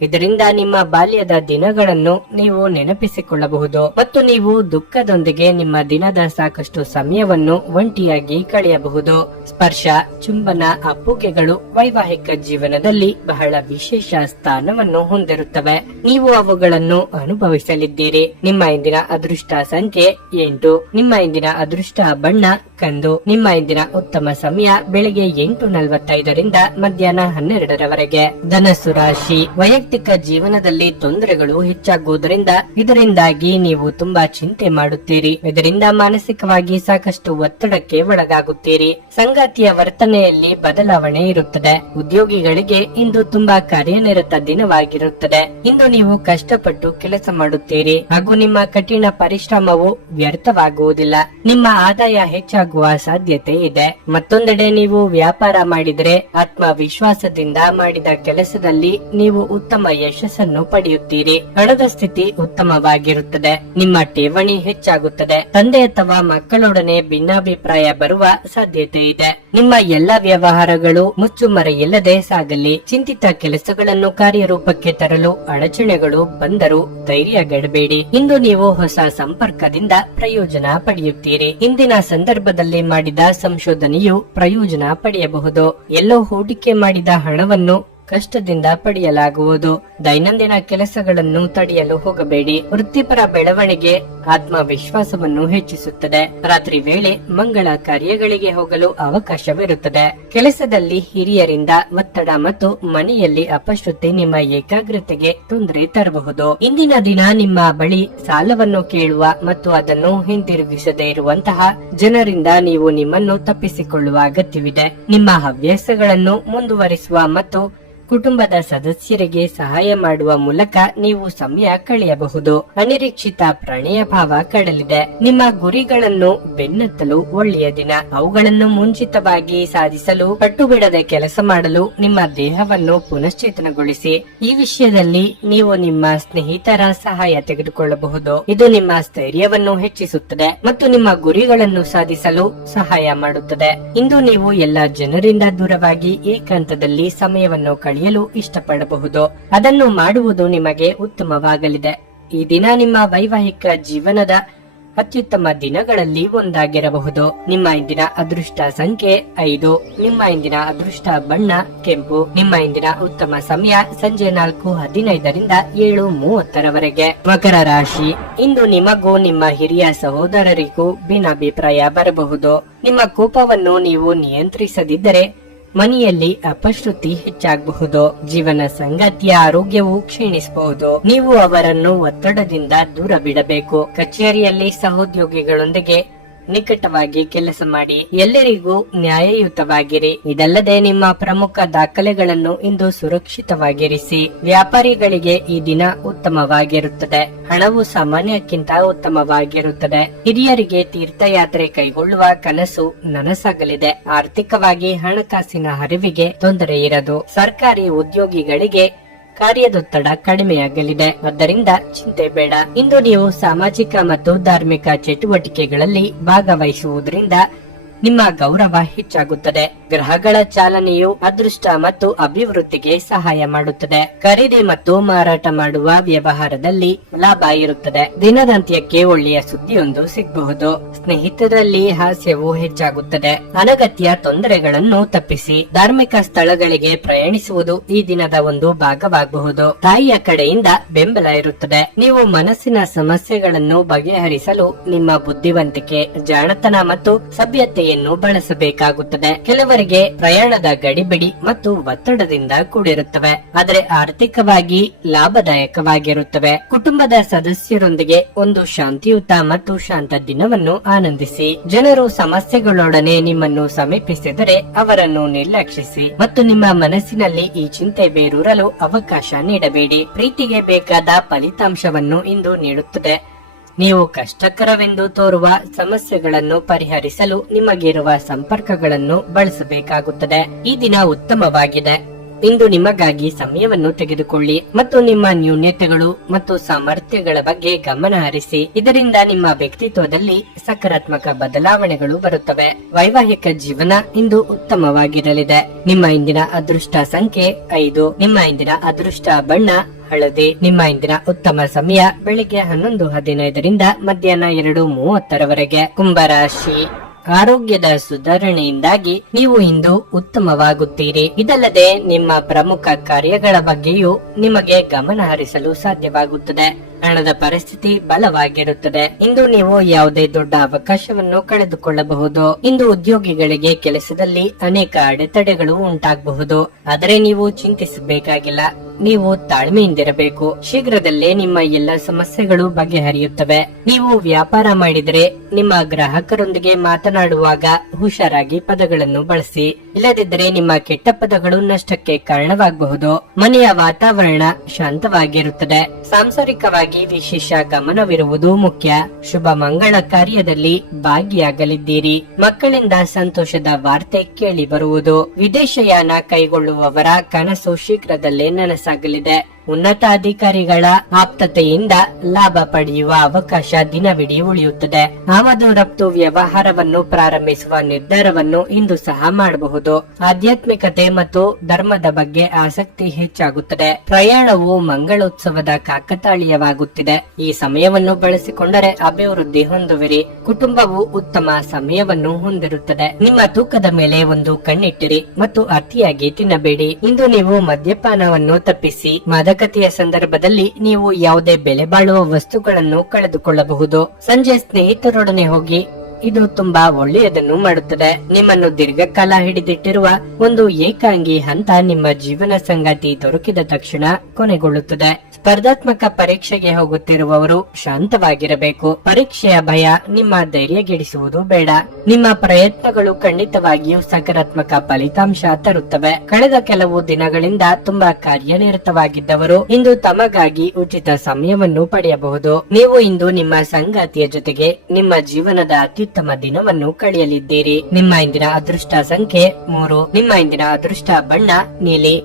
ಇದರಿಂದ ನಿಮ್ಮ ಬಾಲ್ಯದ ದಿನಗಳನ್ನು ನೀವು ನೆನಪಿಸಿಕೊಳ್ಳಬಹುದು ಮತ್ತು ನೀವು ದುಃಖದೊಂದಿಗೆ ನಿಮ್ಮ ದಿನದ ಸಾಕಷ್ಟು ಸಮಯವನ್ನು ಒಂಟಿಯಾಗಿ ಕಳೆಯಬಹುದು. ಸ್ಪರ್ಶ, ಚುಂಬನ, ಅಪ್ಪುಗೆಗಳು ವೈವಾಹಿಕ ಜೀವನದಲ್ಲಿ ಬಹಳ ವಿಶೇಷ ಸ್ಥಾನವನ್ನು ಹೊಂದಿರುತ್ತವೆ. ನೀವು ಅವುಗಳನ್ನು ಅನುಭವಿಸಲಿದ್ದೀರಿ. ನಿಮ್ಮ ಇಂದಿನ ಅದೃಷ್ಟ ಸಂಖ್ಯೆ 8. ನಿಮ್ಮ ಇಂದಿನ ಅದೃಷ್ಟ ಬಣ್ಣ ಕಂದು. ನಿಮ್ಮ ಇಂದಿನ ಉತ್ತಮ ಸಮಯ ಬೆಳಿಗ್ಗೆ 8:45ರಿಂದ ಮಧ್ಯಾಹ್ನ 12ರವರೆಗೆ. ಧನಸ್ಸು ರಾಶಿ. ವೈಯಕ್ತಿಕ ಜೀವನದಲ್ಲಿ ತೊಂದರೆಗಳು ಹೆಚ್ಚಾಗುವುದರಿಂದ ಇದರಿಂದಾಗಿ ನೀವು ತುಂಬಾ ಚಿಂತೆ ಮಾಡುತ್ತೀರಿ. ಇದರಿಂದ ಮಾನಸಿಕವಾಗಿ ಸಾಕಷ್ಟು ಒತ್ತಡಕ್ಕೆ ಒಳಗಾಗುತ್ತೀರಿ. ಸಂಗಾತಿಯ ವರ್ತನೆಯಲ್ಲಿ ಬದಲಾವಣೆ ಇರುತ್ತದೆ. ಉದ್ಯೋಗಿಗಳಿಗೆ ಇಂದು ತುಂಬಾ ಕಾರ್ಯನಿರತ ದಿನವಾಗಿರುತ್ತದೆ. ಇಂದು ನೀವು ಕಷ್ಟಪಟ್ಟು ಕೆಲಸ ಮಾಡುತ್ತೀರಿ ಹಾಗೂ ನಿಮ್ಮ ಕಠಿಣ ಪರಿಶ್ರಮವು ವ್ಯರ್ಥವಾಗುವುದಿಲ್ಲ. ನಿಮ್ಮ ಆದಾಯ ಹೆಚ್ಚಾಗುವ ಆಗುವ ಸಾಧ್ಯತೆ ಇದೆ. ಮತ್ತೊಂದೆಡೆ ನೀವು ವ್ಯಾಪಾರ ಮಾಡಿದರೆ ಆತ್ಮವಿಶ್ವಾಸದಿಂದ ಮಾಡಿದ ಕೆಲಸದಲ್ಲಿ ನೀವು ಉತ್ತಮ ಯಶಸ್ಸನ್ನು ಪಡೆಯುತ್ತೀರಿ. ಹಣದ ಸ್ಥಿತಿ ಉತ್ತಮವಾಗಿರುತ್ತದೆ. ನಿಮ್ಮ ಠೇವಣಿ ಹೆಚ್ಚಾಗುತ್ತದೆ. ತಂದೆ ಅಥವಾ ಮಕ್ಕಳೊಡನೆ ಭಿನ್ನಾಭಿಪ್ರಾಯ ಬರುವ ಸಾಧ್ಯತೆ ಇದೆ. ನಿಮ್ಮ ಎಲ್ಲ ವ್ಯವಹಾರಗಳು ಮುಚ್ಚುಮರೆಯಿಲ್ಲದೆ ಸಾಗಲಿ. ಚಿಂತಿತ ಕೆಲಸಗಳನ್ನು ಕಾರ್ಯರೂಪಕ್ಕೆ ತರಲು ಅಡಚಣೆಗಳು ಬಂದರೂ ಧೈರ್ಯಗೆಡಬೇಡಿ. ಇಂದು ನೀವು ಹೊಸ ಸಂಪರ್ಕದಿಂದ ಪ್ರಯೋಜನ ಪಡೆಯುತ್ತೀರಿ. ಇಂದಿನ ಸಂದರ್ಭದಲ್ಲಿ ಮಾಡಿದ ಸಂಶೋಧನೆಯು ಪ್ರಯೋಜನ ಪಡೆಯಬಹುದು. ಎಲ್ಲೋ ಹೂಡಿಕೆ ಮಾಡಿದ ಹಣವನ್ನು ಕಷ್ಟದಿಂದ ಪಡೆಯಲಾಗುವುದು. ದೈನಂದಿನ ಕೆಲಸಗಳನ್ನು ತಡೆಯಲು ಹೋಗಬೇಡಿ. ವೃತ್ತಿಪರ ಬೆಳವಣಿಗೆ ಆತ್ಮವಿಶ್ವಾಸವನ್ನು ಹೆಚ್ಚಿಸುತ್ತದೆ. ರಾತ್ರಿ ವೇಳೆ ಮಂಗಳ ಕಾರ್ಯಗಳಿಗೆ ಹೋಗಲು ಅವಕಾಶವಿರುತ್ತದೆ. ಕೆಲಸದಲ್ಲಿ ಹಿರಿಯರಿಂದ ಒತ್ತಡ ಮತ್ತು ಮನೆಯಲ್ಲಿ ಅಪಶ್ರುತಿ ನಿಮ್ಮ ಏಕಾಗ್ರತೆಗೆ ತೊಂದರೆ ತರಬಹುದು. ಇಂದಿನ ದಿನ ನಿಮ್ಮ ಬಳಿ ಸಾಲವನ್ನು ಕೇಳುವ ಮತ್ತು ಅದನ್ನು ಹಿಂದಿರುಗಿಸದೇ ಇರುವಂತಹ ಜನರಿಂದ ನೀವು ನಿಮ್ಮನ್ನು ತಪ್ಪಿಸಿಕೊಳ್ಳುವ ಅಗತ್ಯವಿದೆ. ನಿಮ್ಮ ಹವ್ಯಾಸಗಳನ್ನು ಮುಂದುವರಿಸುವ ಮತ್ತು ಕುಟುಂಬದ ಸದಸ್ಯರಿಗೆ ಸಹಾಯ ಮಾಡುವ ಮೂಲಕ ನೀವು ಸಮಯ ಕಳೆಯಬಹುದು. ಅನಿರೀಕ್ಷಿತ ಪ್ರಣಯ ಭಾವ ಕಡಲಿದೆ. ನಿಮ್ಮ ಗುರಿಗಳನ್ನು ಬೆನ್ನತ್ತಲು ಒಳ್ಳೆಯ ದಿನ. ಅವುಗಳನ್ನು ಮುಂಚಿತವಾಗಿ ಸಾಧಿಸಲು ಪಟ್ಟುಬಿಡದೆ ಕೆಲಸ ಮಾಡಲು ನಿಮ್ಮ ದೇಹವನ್ನು ಪುನಶ್ಚೇತನಗೊಳಿಸಿ. ಈ ವಿಷಯದಲ್ಲಿ ನೀವು ನಿಮ್ಮ ಸ್ನೇಹಿತರ ಸಹಾಯ ತೆಗೆದುಕೊಳ್ಳಬಹುದು. ಇದು ನಿಮ್ಮ ಸ್ಥೈರ್ಯವನ್ನು ಹೆಚ್ಚಿಸುತ್ತದೆ ಮತ್ತು ನಿಮ್ಮ ಗುರಿಗಳನ್ನು ಸಾಧಿಸಲು ಸಹಾಯ ಮಾಡುತ್ತದೆ. ಇಂದು ನೀವು ಎಲ್ಲ ಜನರಿಂದ ದೂರವಾಗಿ ಏಕಾಂತದಲ್ಲಿ ಸಮಯವನ್ನು ಕಳೆಯಲು ಇಷ್ಟಪಡಬಹುದು. ಅದನ್ನು ಮಾಡುವುದು ನಿಮಗೆ ಉತ್ತಮವಾಗಲಿದೆ. ಈ ದಿನ ನಿಮ್ಮ ವೈವಾಹಿಕ ಜೀವನದ ಅತ್ಯುತ್ತಮ ದಿನಗಳಲ್ಲಿ ಒಂದಾಗಿರಬಹುದು. ನಿಮ್ಮ ಇಂದಿನ ಅದೃಷ್ಟ ಸಂಖ್ಯೆ 5. ನಿಮ್ಮ ಇಂದಿನ ಅದೃಷ್ಟ ಬಣ್ಣ ಕೆಂಪು. ನಿಮ್ಮ ಇಂದಿನ ಉತ್ತಮ ಸಮಯ ಸಂಜೆ 4:15 7:30 ಮಕರ ರಾಶಿ. ಇಂದು ನಿಮಗೂ ನಿಮ್ಮ ಹಿರಿಯ ಸಹೋದರರಿಗೂ ಭಿನ್ನಾಭಿಪ್ರಾಯ ಬರಬಹುದು. ನಿಮ್ಮ ಕೋಪವನ್ನು ನೀವು ನಿಯಂತ್ರಿಸದಿದ್ದರೆ ಮನೆಯಲ್ಲಿ ಅಪಶ್ರುತಿ ಹೆಚ್ಚಾಗಬಹುದು. ಜೀವನ ಸಂಗಾತಿಯ ಆರೋಗ್ಯವು ಕ್ಷೀಣಿಸಬಹುದು. ನೀವು ಅವರನ್ನು ಒತ್ತಡದಿಂದ ದೂರ ಬಿಡಬೇಕು. ಕಚೇರಿಯಲ್ಲಿ ಸಹೋದ್ಯೋಗಿಗಳೊಂದಿಗೆ ನಿಕಟವಾಗಿ ಕೆಲಸ ಮಾಡಿ. ಎಲ್ಲರಿಗೂ ನ್ಯಾಯಯುತವಾಗಿರಿ. ಇದಲ್ಲದೆ ನಿಮ್ಮ ಪ್ರಮುಖ ದಾಖಲೆಗಳನ್ನು ಇಂದು ಸುರಕ್ಷಿತವಾಗಿರಿಸಿ. ವ್ಯಾಪಾರಿಗಳಿಗೆ ಈ ದಿನ ಉತ್ತಮವಾಗಿರುತ್ತದೆ. ಹಣವು ಸಾಮಾನ್ಯಕ್ಕಿಂತ ಉತ್ತಮವಾಗಿರುತ್ತದೆ. ಹಿರಿಯರಿಗೆ ತೀರ್ಥಯಾತ್ರೆ ಕೈಗೊಳ್ಳುವ ಕನಸು ನನಸಾಗಲಿದೆ. ಆರ್ಥಿಕವಾಗಿ ಹಣಕಾಸಿನ ಹರಿವಿಗೆ ತೊಂದರೆ ಇರದು. ಸರ್ಕಾರಿ ಉದ್ಯೋಗಿಗಳಿಗೆ ಕಾರ್ಯದೊತ್ತಡ ಕಡಿಮೆಯಾಗಲಿದೆ. ಆದ್ದರಿಂದ ಚಿಂತೆ ಬೇಡ. ಇಂದು ನೀವು ಸಾಮಾಜಿಕ ಮತ್ತು ಧಾರ್ಮಿಕ ಚಟುವಟಿಕೆಗಳಲ್ಲಿ ಭಾಗವಹಿಸುವುದರಿಂದ ನಿಮ್ಮ ಗೌರವ ಹೆಚ್ಚಾಗುತ್ತದೆ. ಗ್ರಹಗಳ ಚಾಲನೆಯು ಅದೃಷ್ಟ ಮತ್ತು ಅಭಿವೃದ್ಧಿಗೆ ಸಹಾಯ ಮಾಡುತ್ತದೆ. ಖರೀದಿ ಮತ್ತು ಮಾರಾಟ ಮಾಡುವ ವ್ಯವಹಾರದಲ್ಲಿ ಲಾಭ ಇರುತ್ತದೆ. ದಿನದಂತ್ಯಕ್ಕೆ ಒಳ್ಳೆಯ ಸುದ್ದಿಯೊಂದು ಸಿಗಬಹುದು. ಸ್ನೇಹಿತರಲ್ಲಿ ಹಾಸ್ಯವು ಹೆಚ್ಚಾಗುತ್ತದೆ. ಅನಗತ್ಯ ತೊಂದರೆಗಳನ್ನು ತಪ್ಪಿಸಿ. ಧಾರ್ಮಿಕ ಸ್ಥಳಗಳಿಗೆ ಪ್ರಯಾಣಿಸುವುದು ಈ ದಿನದ ಒಂದು ಭಾಗವಾಗಬಹುದು. ತಾಯಿಯ ಕಡೆಯಿಂದ ಬೆಂಬಲ ಇರುತ್ತದೆ. ನೀವು ಮನಸ್ಸಿನ ಸಮಸ್ಯೆಗಳನ್ನು ಬಗೆಹರಿಸಲು ನಿಮ್ಮ ಬುದ್ಧಿವಂತಿಕೆ, ಜಾಣತನ ಮತ್ತು ಸಭ್ಯತೆಯನ್ನು ಬಳಸಬೇಕಾಗುತ್ತದೆ. ಕೆಲವರಿಗೆ ಪ್ರಯಾಣದ ಗಡಿಬಿಡಿ ಮತ್ತು ಒತ್ತಡದಿಂದ ಕೂಡಿರುತ್ತವೆ, ಆದರೆ ಆರ್ಥಿಕವಾಗಿ ಲಾಭದಾಯಕವಾಗಿರುತ್ತವೆ. ಕುಟುಂಬದ ಸದಸ್ಯರೊಂದಿಗೆ ಒಂದು ಶಾಂತಿಯುತ ಮತ್ತು ಶಾಂತ ದಿನವನ್ನು ಆನಂದಿಸಿ. ಜನರು ಸಮಸ್ಯೆಗಳೊಡನೆ ನಿಮ್ಮನ್ನು ಸಮೀಪಿಸಿದರೆ ಅವರನ್ನು ನಿರ್ಲಕ್ಷಿಸಿ ಮತ್ತು ನಿಮ್ಮ ಮನಸ್ಸಿನಲ್ಲಿ ಈ ಚಿಂತೆ ಬೇರೂರಲು ಅವಕಾಶ ನೀಡಬೇಡಿ. ಪ್ರೀತಿಗೆ ಬೇಕಾದ ಫಲಿತಾಂಶವನ್ನು ಇಂದು ನೀಡುತ್ತದೆ. ನೀವು ಕಷ್ಟಕರವೆಂದು ತೋರುವ ಸಮಸ್ಯೆಗಳನ್ನು ಪರಿಹರಿಸಲು ನಿಮಗಿರುವ ಸಂಪರ್ಕಗಳನ್ನು ಬಳಸಬೇಕಾಗುತ್ತದೆ. ಈ ದಿನ ಉತ್ತಮವಾಗಿದೆ. ಇಂದು ನಿಮಗಾಗಿ ಸಮಯವನ್ನು ತೆಗೆದುಕೊಳ್ಳಿ ಮತ್ತು ನಿಮ್ಮ ನ್ಯೂನತೆಗಳು ಮತ್ತು ಸಾಮರ್ಥ್ಯಗಳ ಬಗ್ಗೆ ಗಮನ ಹರಿಸಿ. ಇದರಿಂದ ನಿಮ್ಮ ವ್ಯಕ್ತಿತ್ವದಲ್ಲಿ ಸಕಾರಾತ್ಮಕ ಬದಲಾವಣೆಗಳು ಬರುತ್ತವೆ. ವೈವಾಹಿಕ ಜೀವನ ಇಂದು ಉತ್ತಮವಾಗಿರಲಿದೆ. ನಿಮ್ಮ ಇಂದಿನ ಅದೃಷ್ಟ ಸಂಖ್ಯೆ 5. ನಿಮ್ಮ ಇಂದಿನ ಅದೃಷ್ಟ ಬಣ್ಣ ಹಳದಿ. ನಿಮ್ಮ ಇಂದಿನ ಉತ್ತಮ ಸಮಯ ಬೆಳಿಗ್ಗೆ 11:15 ಮಧ್ಯಾಹ್ನ 2:30 ಕುಂಭರಾಶಿ. ಆರೋಗ್ಯದ ಸುಧಾರಣೆಯಿಂದಾಗಿ ನೀವು ಇಂದು ಉತ್ತಮವಾಗುತ್ತೀರಿ. ಇದಲ್ಲದೆ ನಿಮ್ಮ ಪ್ರಮುಖ ಕಾರ್ಯಗಳ ಬಗ್ಗೆಯೂ ನಿಮಗೆ ಗಮನ ಹರಿಸಲು ಸಾಧ್ಯವಾಗುತ್ತದೆ. ಹಣದ ಪರಿಸ್ಥಿತಿ ಬಲವಾಗಿರುತ್ತದೆ. ಇಂದು ನೀವು ಯಾವುದೇ ದೊಡ್ಡ ಅವಕಾಶವನ್ನು ಕಳೆದುಕೊಳ್ಳಬಹುದು. ಇಂದು ಉದ್ಯೋಗಿಗಳಿಗೆ ಕೆಲಸದಲ್ಲಿ ಅನೇಕ ಅಡೆತಡೆಗಳು ಉಂಟಾಗಬಹುದು, ಆದರೆ ನೀವು ಚಿಂತಿಸಬೇಕಾಗಿಲ್ಲ. ನೀವು ತಾಳ್ಮೆಯಿಂದಿರಬೇಕು. ಶೀಘ್ರದಲ್ಲೇ ನಿಮ್ಮ ಎಲ್ಲ ಸಮಸ್ಯೆಗಳು ಬಗೆಹರಿಯುತ್ತವೆ. ನೀವು ವ್ಯಾಪಾರ ಮಾಡಿದರೆ ನಿಮ್ಮ ಗ್ರಾಹಕರೊಂದಿಗೆ ಮಾತನಾಡುವಾಗ ಹುಷಾರಾಗಿ ಪದಗಳನ್ನು ಬಳಸಿ. ಇಲ್ಲದಿದ್ದರೆ ನಿಮ್ಮ ಕೆಟ್ಟ ಪದಗಳು ನಷ್ಟಕ್ಕೆ ಕಾರಣವಾಗಬಹುದು. ಮನೆಯ ವಾತಾವರಣ ಶಾಂತವಾಗಿರುತ್ತದೆ. ಸಾಂಸಾರಿಕವಾಗಿ ಆರೋಗ್ಯಕ್ಕಾಗಿ ವಿಶೇಷ ಗಮನವಿರುವುದು ಮುಖ್ಯ. ಶುಭ ಮಂಗಳ ಕಾರ್ಯದಲ್ಲಿ ಭಾಗಿಯಾಗಲಿದ್ದೀರಿ. ಮಕ್ಕಳಿಂದ ಸಂತೋಷದ ವಾರ್ತೆ ಕೇಳಿ ಬರುವುದು. ವಿದೇಶಯಾನ ಕೈಗೊಳ್ಳುವವರ ಕನಸು ಶೀಘ್ರದಲ್ಲೇ ನನಸಾಗಲಿದೆ. ಉನ್ನತ ಅಧಿಕಾರಿಗಳ ಆಪ್ತತೆಯಿಂದ ಲಾಭ ಪಡೆಯುವ ಅವಕಾಶ ದಿನವಿಡೀ ಉಳಿಯುತ್ತದೆ. ಆಮದು ರಫ್ತು ವ್ಯವಹಾರವನ್ನು ಪ್ರಾರಂಭಿಸುವ ನಿರ್ಧಾರವನ್ನು ಇಂದು ಸಹ ಮಾಡಬಹುದು. ಆಧ್ಯಾತ್ಮಿಕತೆ ಮತ್ತು ಧರ್ಮದ ಬಗ್ಗೆ ಆಸಕ್ತಿ ಹೆಚ್ಚಾಗುತ್ತದೆ. ಪ್ರಯಾಣವು ಮಂಗಳೋತ್ಸವದ ಕಾಕತಾಳೀಯವಾಗುತ್ತಿದೆ. ಈ ಸಮಯವನ್ನು ಬಳಸಿಕೊಂಡರೆ ಅಭಿವೃದ್ಧಿ ಹೊಂದುವಿರಿ. ಕುಟುಂಬವು ಉತ್ತಮ ಸಮಯವನ್ನು ಹೊಂದಿರುತ್ತದೆ. ನಿಮ್ಮ ತೂಕದ ಮೇಲೆ ಒಂದು ಕಣ್ಣಿಟ್ಟಿರಿ ಮತ್ತು ಅತಿಯಾಗಿ ತಿನ್ನಬೇಡಿ. ಇಂದು ನೀವು ಮದ್ಯಪಾನವನ್ನು ತಪ್ಪಿಸಿ. ಮಾದಕತೆಯ ಸಂದರ್ಭದಲ್ಲಿ ನೀವು ಯಾವುದೇ ಬೆಲೆ ಬಾಳುವ ವಸ್ತುಗಳನ್ನು ಕಳೆದುಕೊಳ್ಳಬಹುದು. ಸಂಜೆ ಸ್ನೇಹಿತರೊಡನೆ ಹೋಗಿ, ಇದು ತುಂಬಾ ಒಳ್ಳೆಯದನ್ನು ಮಾಡುತ್ತದೆ. ನಿಮ್ಮನ್ನು ದೀರ್ಘಕಾಲ ಹಿಡಿದಿಟ್ಟಿರುವ ಒಂದು ಏಕಾಂಗಿ ಹಂತ ನಿಮ್ಮ ಜೀವನ ಸಂಗಾತಿ ದೊರಕಿದ ತಕ್ಷಣ ಕೊನೆಗೊಳ್ಳುತ್ತದೆ. ಸ್ಪರ್ಧಾತ್ಮಕ ಪರೀಕ್ಷೆಗೆ ಹೋಗುತ್ತಿರುವವರು ಶಾಂತವಾಗಿರಬೇಕು. ಪರೀಕ್ಷೆಯ ಭಯ ನಿಮ್ಮ ಧೈರ್ಯಗೆಡಿಸುವುದು ಬೇಡ. ನಿಮ್ಮ ಪ್ರಯತ್ನಗಳು ಖಂಡಿತವಾಗಿಯೂ ಸಕಾರಾತ್ಮಕ ಫಲಿತಾಂಶ ತರುತ್ತವೆ. ಕಳೆದ ಕೆಲವು ದಿನಗಳಿಂದ ತುಂಬಾ ಕಾರ್ಯನಿರತವಾಗಿದ್ದವರು ಇಂದು ತಮಗಾಗಿ ಉಚಿತ ಸಮಯವನ್ನು ಪಡೆಯಬಹುದು. ನೀವು ಇಂದು ನಿಮ್ಮ ಸಂಗಾತಿಯ ಜೊತೆಗೆ ನಿಮ್ಮ ಜೀವನದ ಅತ್ಯುತ್ತಮ ದಿನವನ್ನು ಕಳೆಯಲಿದ್ದೀರಿ. ನಿಮ್ಮ ಇಂದಿನ ಅದೃಷ್ಟ ಸಂಖ್ಯೆ 3. ನಿಮ್ಮ ಇಂದಿನ ಅದೃಷ್ಟ ಬಣ್ಣ ನೀಲಿ.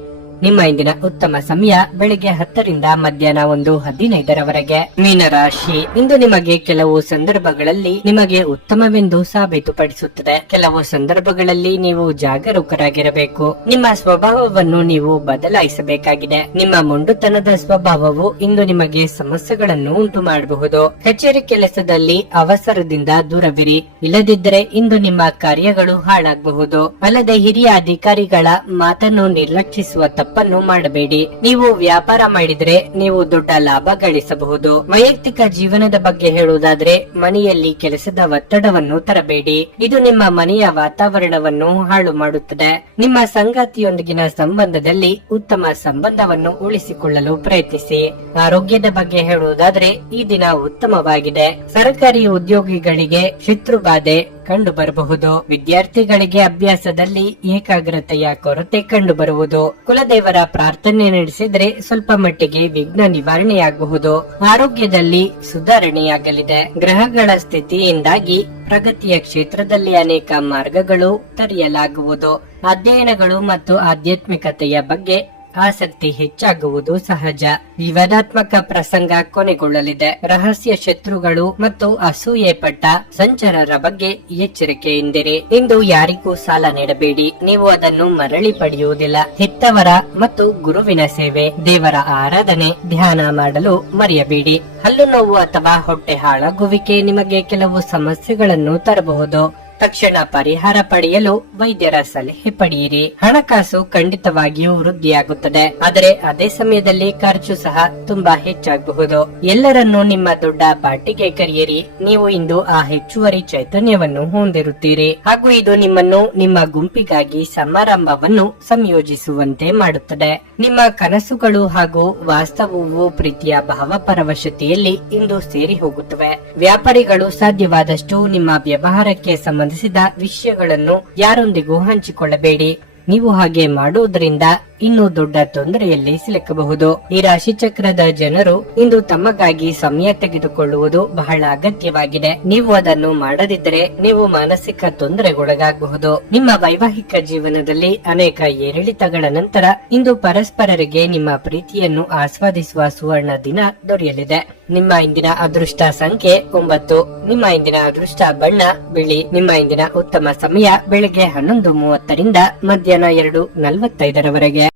ನಿಮ್ಮ ಇಂದಿನ ಉತ್ತಮ ಸಮಯ ಬೆಳಿಗ್ಗೆ 10 ರಿಂದ ಮಧ್ಯಾಹ್ನ 1:15 ಮೀನರಾಶಿ, ಇಂದು ನಿಮಗೆ ಕೆಲವು ಸಂದರ್ಭಗಳಲ್ಲಿ ನಿಮಗೆ ಉತ್ತಮವೆಂದು ಸಾಬೀತುಪಡಿಸುತ್ತದೆ. ಕೆಲವು ಸಂದರ್ಭಗಳಲ್ಲಿ ನೀವು ಜಾಗರೂಕರಾಗಿರಬೇಕು. ನಿಮ್ಮ ಸ್ವಭಾವವನ್ನು ನೀವು ಬದಲಾಯಿಸಬೇಕಾಗಿದೆ. ನಿಮ್ಮ ಮೊಂಡುತನದ ಸ್ವಭಾವವು ಇಂದು ನಿಮಗೆ ಸಮಸ್ಯೆಗಳನ್ನು ಉಂಟು ಮಾಡಬಹುದು. ಕಚೇರಿ ಕೆಲಸದಲ್ಲಿ ಅವಸರದಿಂದ ದೂರವಿರಿ. ಇಲ್ಲದಿದ್ದರೆ ಇಂದು ನಿಮ್ಮ ಕಾರ್ಯಗಳು ಹಾಳಾಗಬಹುದು. ಅಲ್ಲದೆ ಹಿರಿಯ ಅಧಿಕಾರಿಗಳ ಮಾತನ್ನು ನಿರ್ಲಕ್ಷಿಸುವ ತಪ್ಪನ್ನು ಮಾಡಬೇಡಿ. ನೀವು ವ್ಯಾಪಾರ ಮಾಡಿದ್ರೆ ನೀವು ದೊಡ್ಡ ಲಾಭ ಗಳಿಸಬಹುದು. ವೈಯಕ್ತಿಕ ಜೀವನದ ಬಗ್ಗೆ ಹೇಳುವುದಾದ್ರೆ ಮನೆಯಲ್ಲಿ ಕೆಲಸದ ಒತ್ತಡವನ್ನು ತರಬೇಡಿ. ಇದು ನಿಮ್ಮ ಮನೆಯ ವಾತಾವರಣವನ್ನು ಹಾಳು ಮಾಡುತ್ತದೆ. ನಿಮ್ಮ ಸಂಗಾತಿಯೊಂದಿಗಿನ ಸಂಬಂಧದಲ್ಲಿ ಉತ್ತಮ ಸಂಬಂಧವನ್ನು ಉಳಿಸಿಕೊಳ್ಳಲು ಪ್ರಯತ್ನಿಸಿ. ಆರೋಗ್ಯದ ಬಗ್ಗೆ ಹೇಳುವುದಾದ್ರೆ ಈ ದಿನ ಉತ್ತಮವಾಗಿದೆ. ಸರ್ಕಾರಿ ಉದ್ಯೋಗಿಗಳಿಗೆ ಶತ್ರುಬಾಧೆ ಕಂಡು ಬರಬಹುದು. ವಿದ್ಯಾರ್ಥಿಗಳಿಗೆ ಅಭ್ಯಾಸದಲ್ಲಿ ಏಕಾಗ್ರತೆಯ ಕೊರತೆ ಕಂಡು ಬರುವುದು. ಕುಲದೇವರ ಪ್ರಾರ್ಥನೆ ನಡೆಸಿದ್ರೆ ಸ್ವಲ್ಪ ಮಟ್ಟಿಗೆ ವಿಘ್ನ ನಿವಾರಣೆಯಾಗಬಹುದು. ಆರೋಗ್ಯದಲ್ಲಿ ಸುಧಾರಣೆಯಾಗಲಿದೆ. ಗ್ರಹಗಳ ಸ್ಥಿತಿಯಿಂದಾಗಿ ಪ್ರಗತಿಯ ಕ್ಷೇತ್ರದಲ್ಲಿ ಅನೇಕ ಮಾರ್ಗಗಳು ತೆರೆಯಲಾಗುವುದು. ಅಧ್ಯಯನಗಳು ಮತ್ತು ಆಧ್ಯಾತ್ಮಿಕತೆಯ ಬಗ್ಗೆ ಆಸಕ್ತಿ ಹೆಚ್ಚಾಗುವುದು ಸಹಜ. ವಿವಾದಾತ್ಮಕ ಪ್ರಸಂಗ ಕೊನೆಗೊಳ್ಳಲಿದೆ. ರಹಸ್ಯ ಶತ್ರುಗಳು ಮತ್ತು ಅಸೂಯೆ ಪಟ್ಟ ಸಂಚರರ ಬಗ್ಗೆ ಎಚ್ಚರಿಕೆಯಿಂದಿರಿ. ಇಂದು ಯಾರಿಗೂ ಸಾಲ ನೀಡಬೇಡಿ. ನೀವು ಅದನ್ನು ಮರಳಿ ಪಡೆಯುವುದಿಲ್ಲ. ಹೆತ್ತವರ ಮತ್ತು ಗುರುವಿನ ಸೇವೆ, ದೇವರ ಆರಾಧನೆ, ಧ್ಯಾನ ಮಾಡಲು ಮರೆಯಬೇಡಿ. ಹಲ್ಲು ನೋವು ಅಥವಾ ಹೊಟ್ಟೆ ಹಾಳಾಗುವಿಕೆ ನಿಮಗೆ ಕೆಲವು ಸಮಸ್ಯೆಗಳನ್ನು ತರಬಹುದು. ತಕ್ಷಣ ಪರಿಹಾರ ಪಡೆಯಲು ವೈದ್ಯರ ಸಲಹೆ ಪಡೆಯಿರಿ. ಹಣಕಾಸು ಖಂಡಿತವಾಗಿಯೂ ವೃದ್ಧಿಯಾಗುತ್ತದೆ, ಆದರೆ ಅದೇ ಸಮಯದಲ್ಲಿ ಖರ್ಚು ಸಹ ತುಂಬಾ ಹೆಚ್ಚಾಗಬಹುದು. ಎಲ್ಲರನ್ನೂ ನಿಮ್ಮ ದೊಡ್ಡ ಪಾರ್ಟಿಗೆ ಕರೆಯಿರಿ. ನೀವು ಇಂದು ಆ ಹೆಚ್ಚುವರಿ ಚೈತನ್ಯವನ್ನು ಹೊಂದಿರುತ್ತೀರಿ ಹಾಗೂ ಇದು ನಿಮ್ಮನ್ನು ನಿಮ್ಮ ಗುಂಪಿಗಾಗಿ ಸಮಾರಂಭವನ್ನು ಸಂಯೋಜಿಸುವಂತೆ ಮಾಡುತ್ತದೆ. ನಿಮ್ಮ ಕನಸುಗಳು ಹಾಗೂ ವಾಸ್ತವವು ಪ್ರೀತಿಯ ಭಾವಪರವಶತೆಯಲ್ಲಿ ಇಂದು ಸೇರಿ ಹೋಗುತ್ತವೆ. ವ್ಯಾಪಾರಿಗಳು ಸಾಧ್ಯವಾದಷ್ಟು ನಿಮ್ಮ ವ್ಯವಹಾರಕ್ಕೆ ಸಂಬಂಧಿಸಿದ ವಿಷಯಗಳನ್ನು ಯಾರೊಂದಿಗೂ ಹಂಚಿಕೊಳ್ಳಬೇಡಿ. ನೀವು ಹಾಗೆ ಮಾಡುವುದರಿಂದ ಇನ್ನೂ ದೊಡ್ಡ ತೊಂದರೆಯಲ್ಲಿ ಸಿಲುಕಬಹುದು. ಈ ರಾಶಿ ಚಕ್ರದ ಜನರು ಇಂದು ತಮಗಾಗಿ ಸಮಯ ತೆಗೆದುಕೊಳ್ಳುವುದು ಬಹಳ ಅಗತ್ಯವಾಗಿದೆ. ನೀವು ಅದನ್ನು ಮಾಡದಿದ್ದರೆ ನೀವು ಮಾನಸಿಕ ತೊಂದರೆಗೊಳಗಾಗಬಹುದು. ನಿಮ್ಮ ವೈವಾಹಿಕ ಜೀವನದಲ್ಲಿ ಅನೇಕ ಏರಿಳಿತಗಳ ನಂತರ ಇಂದು ಪರಸ್ಪರರಿಗೆ ನಿಮ್ಮ ಪ್ರೀತಿಯನ್ನು ಆಸ್ವಾದಿಸುವ ಸುವರ್ಣ ದಿನ ದೊರೆಯಲಿದೆ. ನಿಮ್ಮ ಇಂದಿನ ಅದೃಷ್ಟ ಸಂಖ್ಯೆ 9. ನಿಮ್ಮ ಇಂದಿನ ಅದೃಷ್ಟ ಬಣ್ಣ ಬಿಳಿ. ನಿಮ್ಮ ಇಂದಿನ ಉತ್ತಮ ಸಮಯ ಬೆಳಿಗ್ಗೆ 11:30 ರಿಂದ ಮಧ್ಯಾಹ್ನ 2:45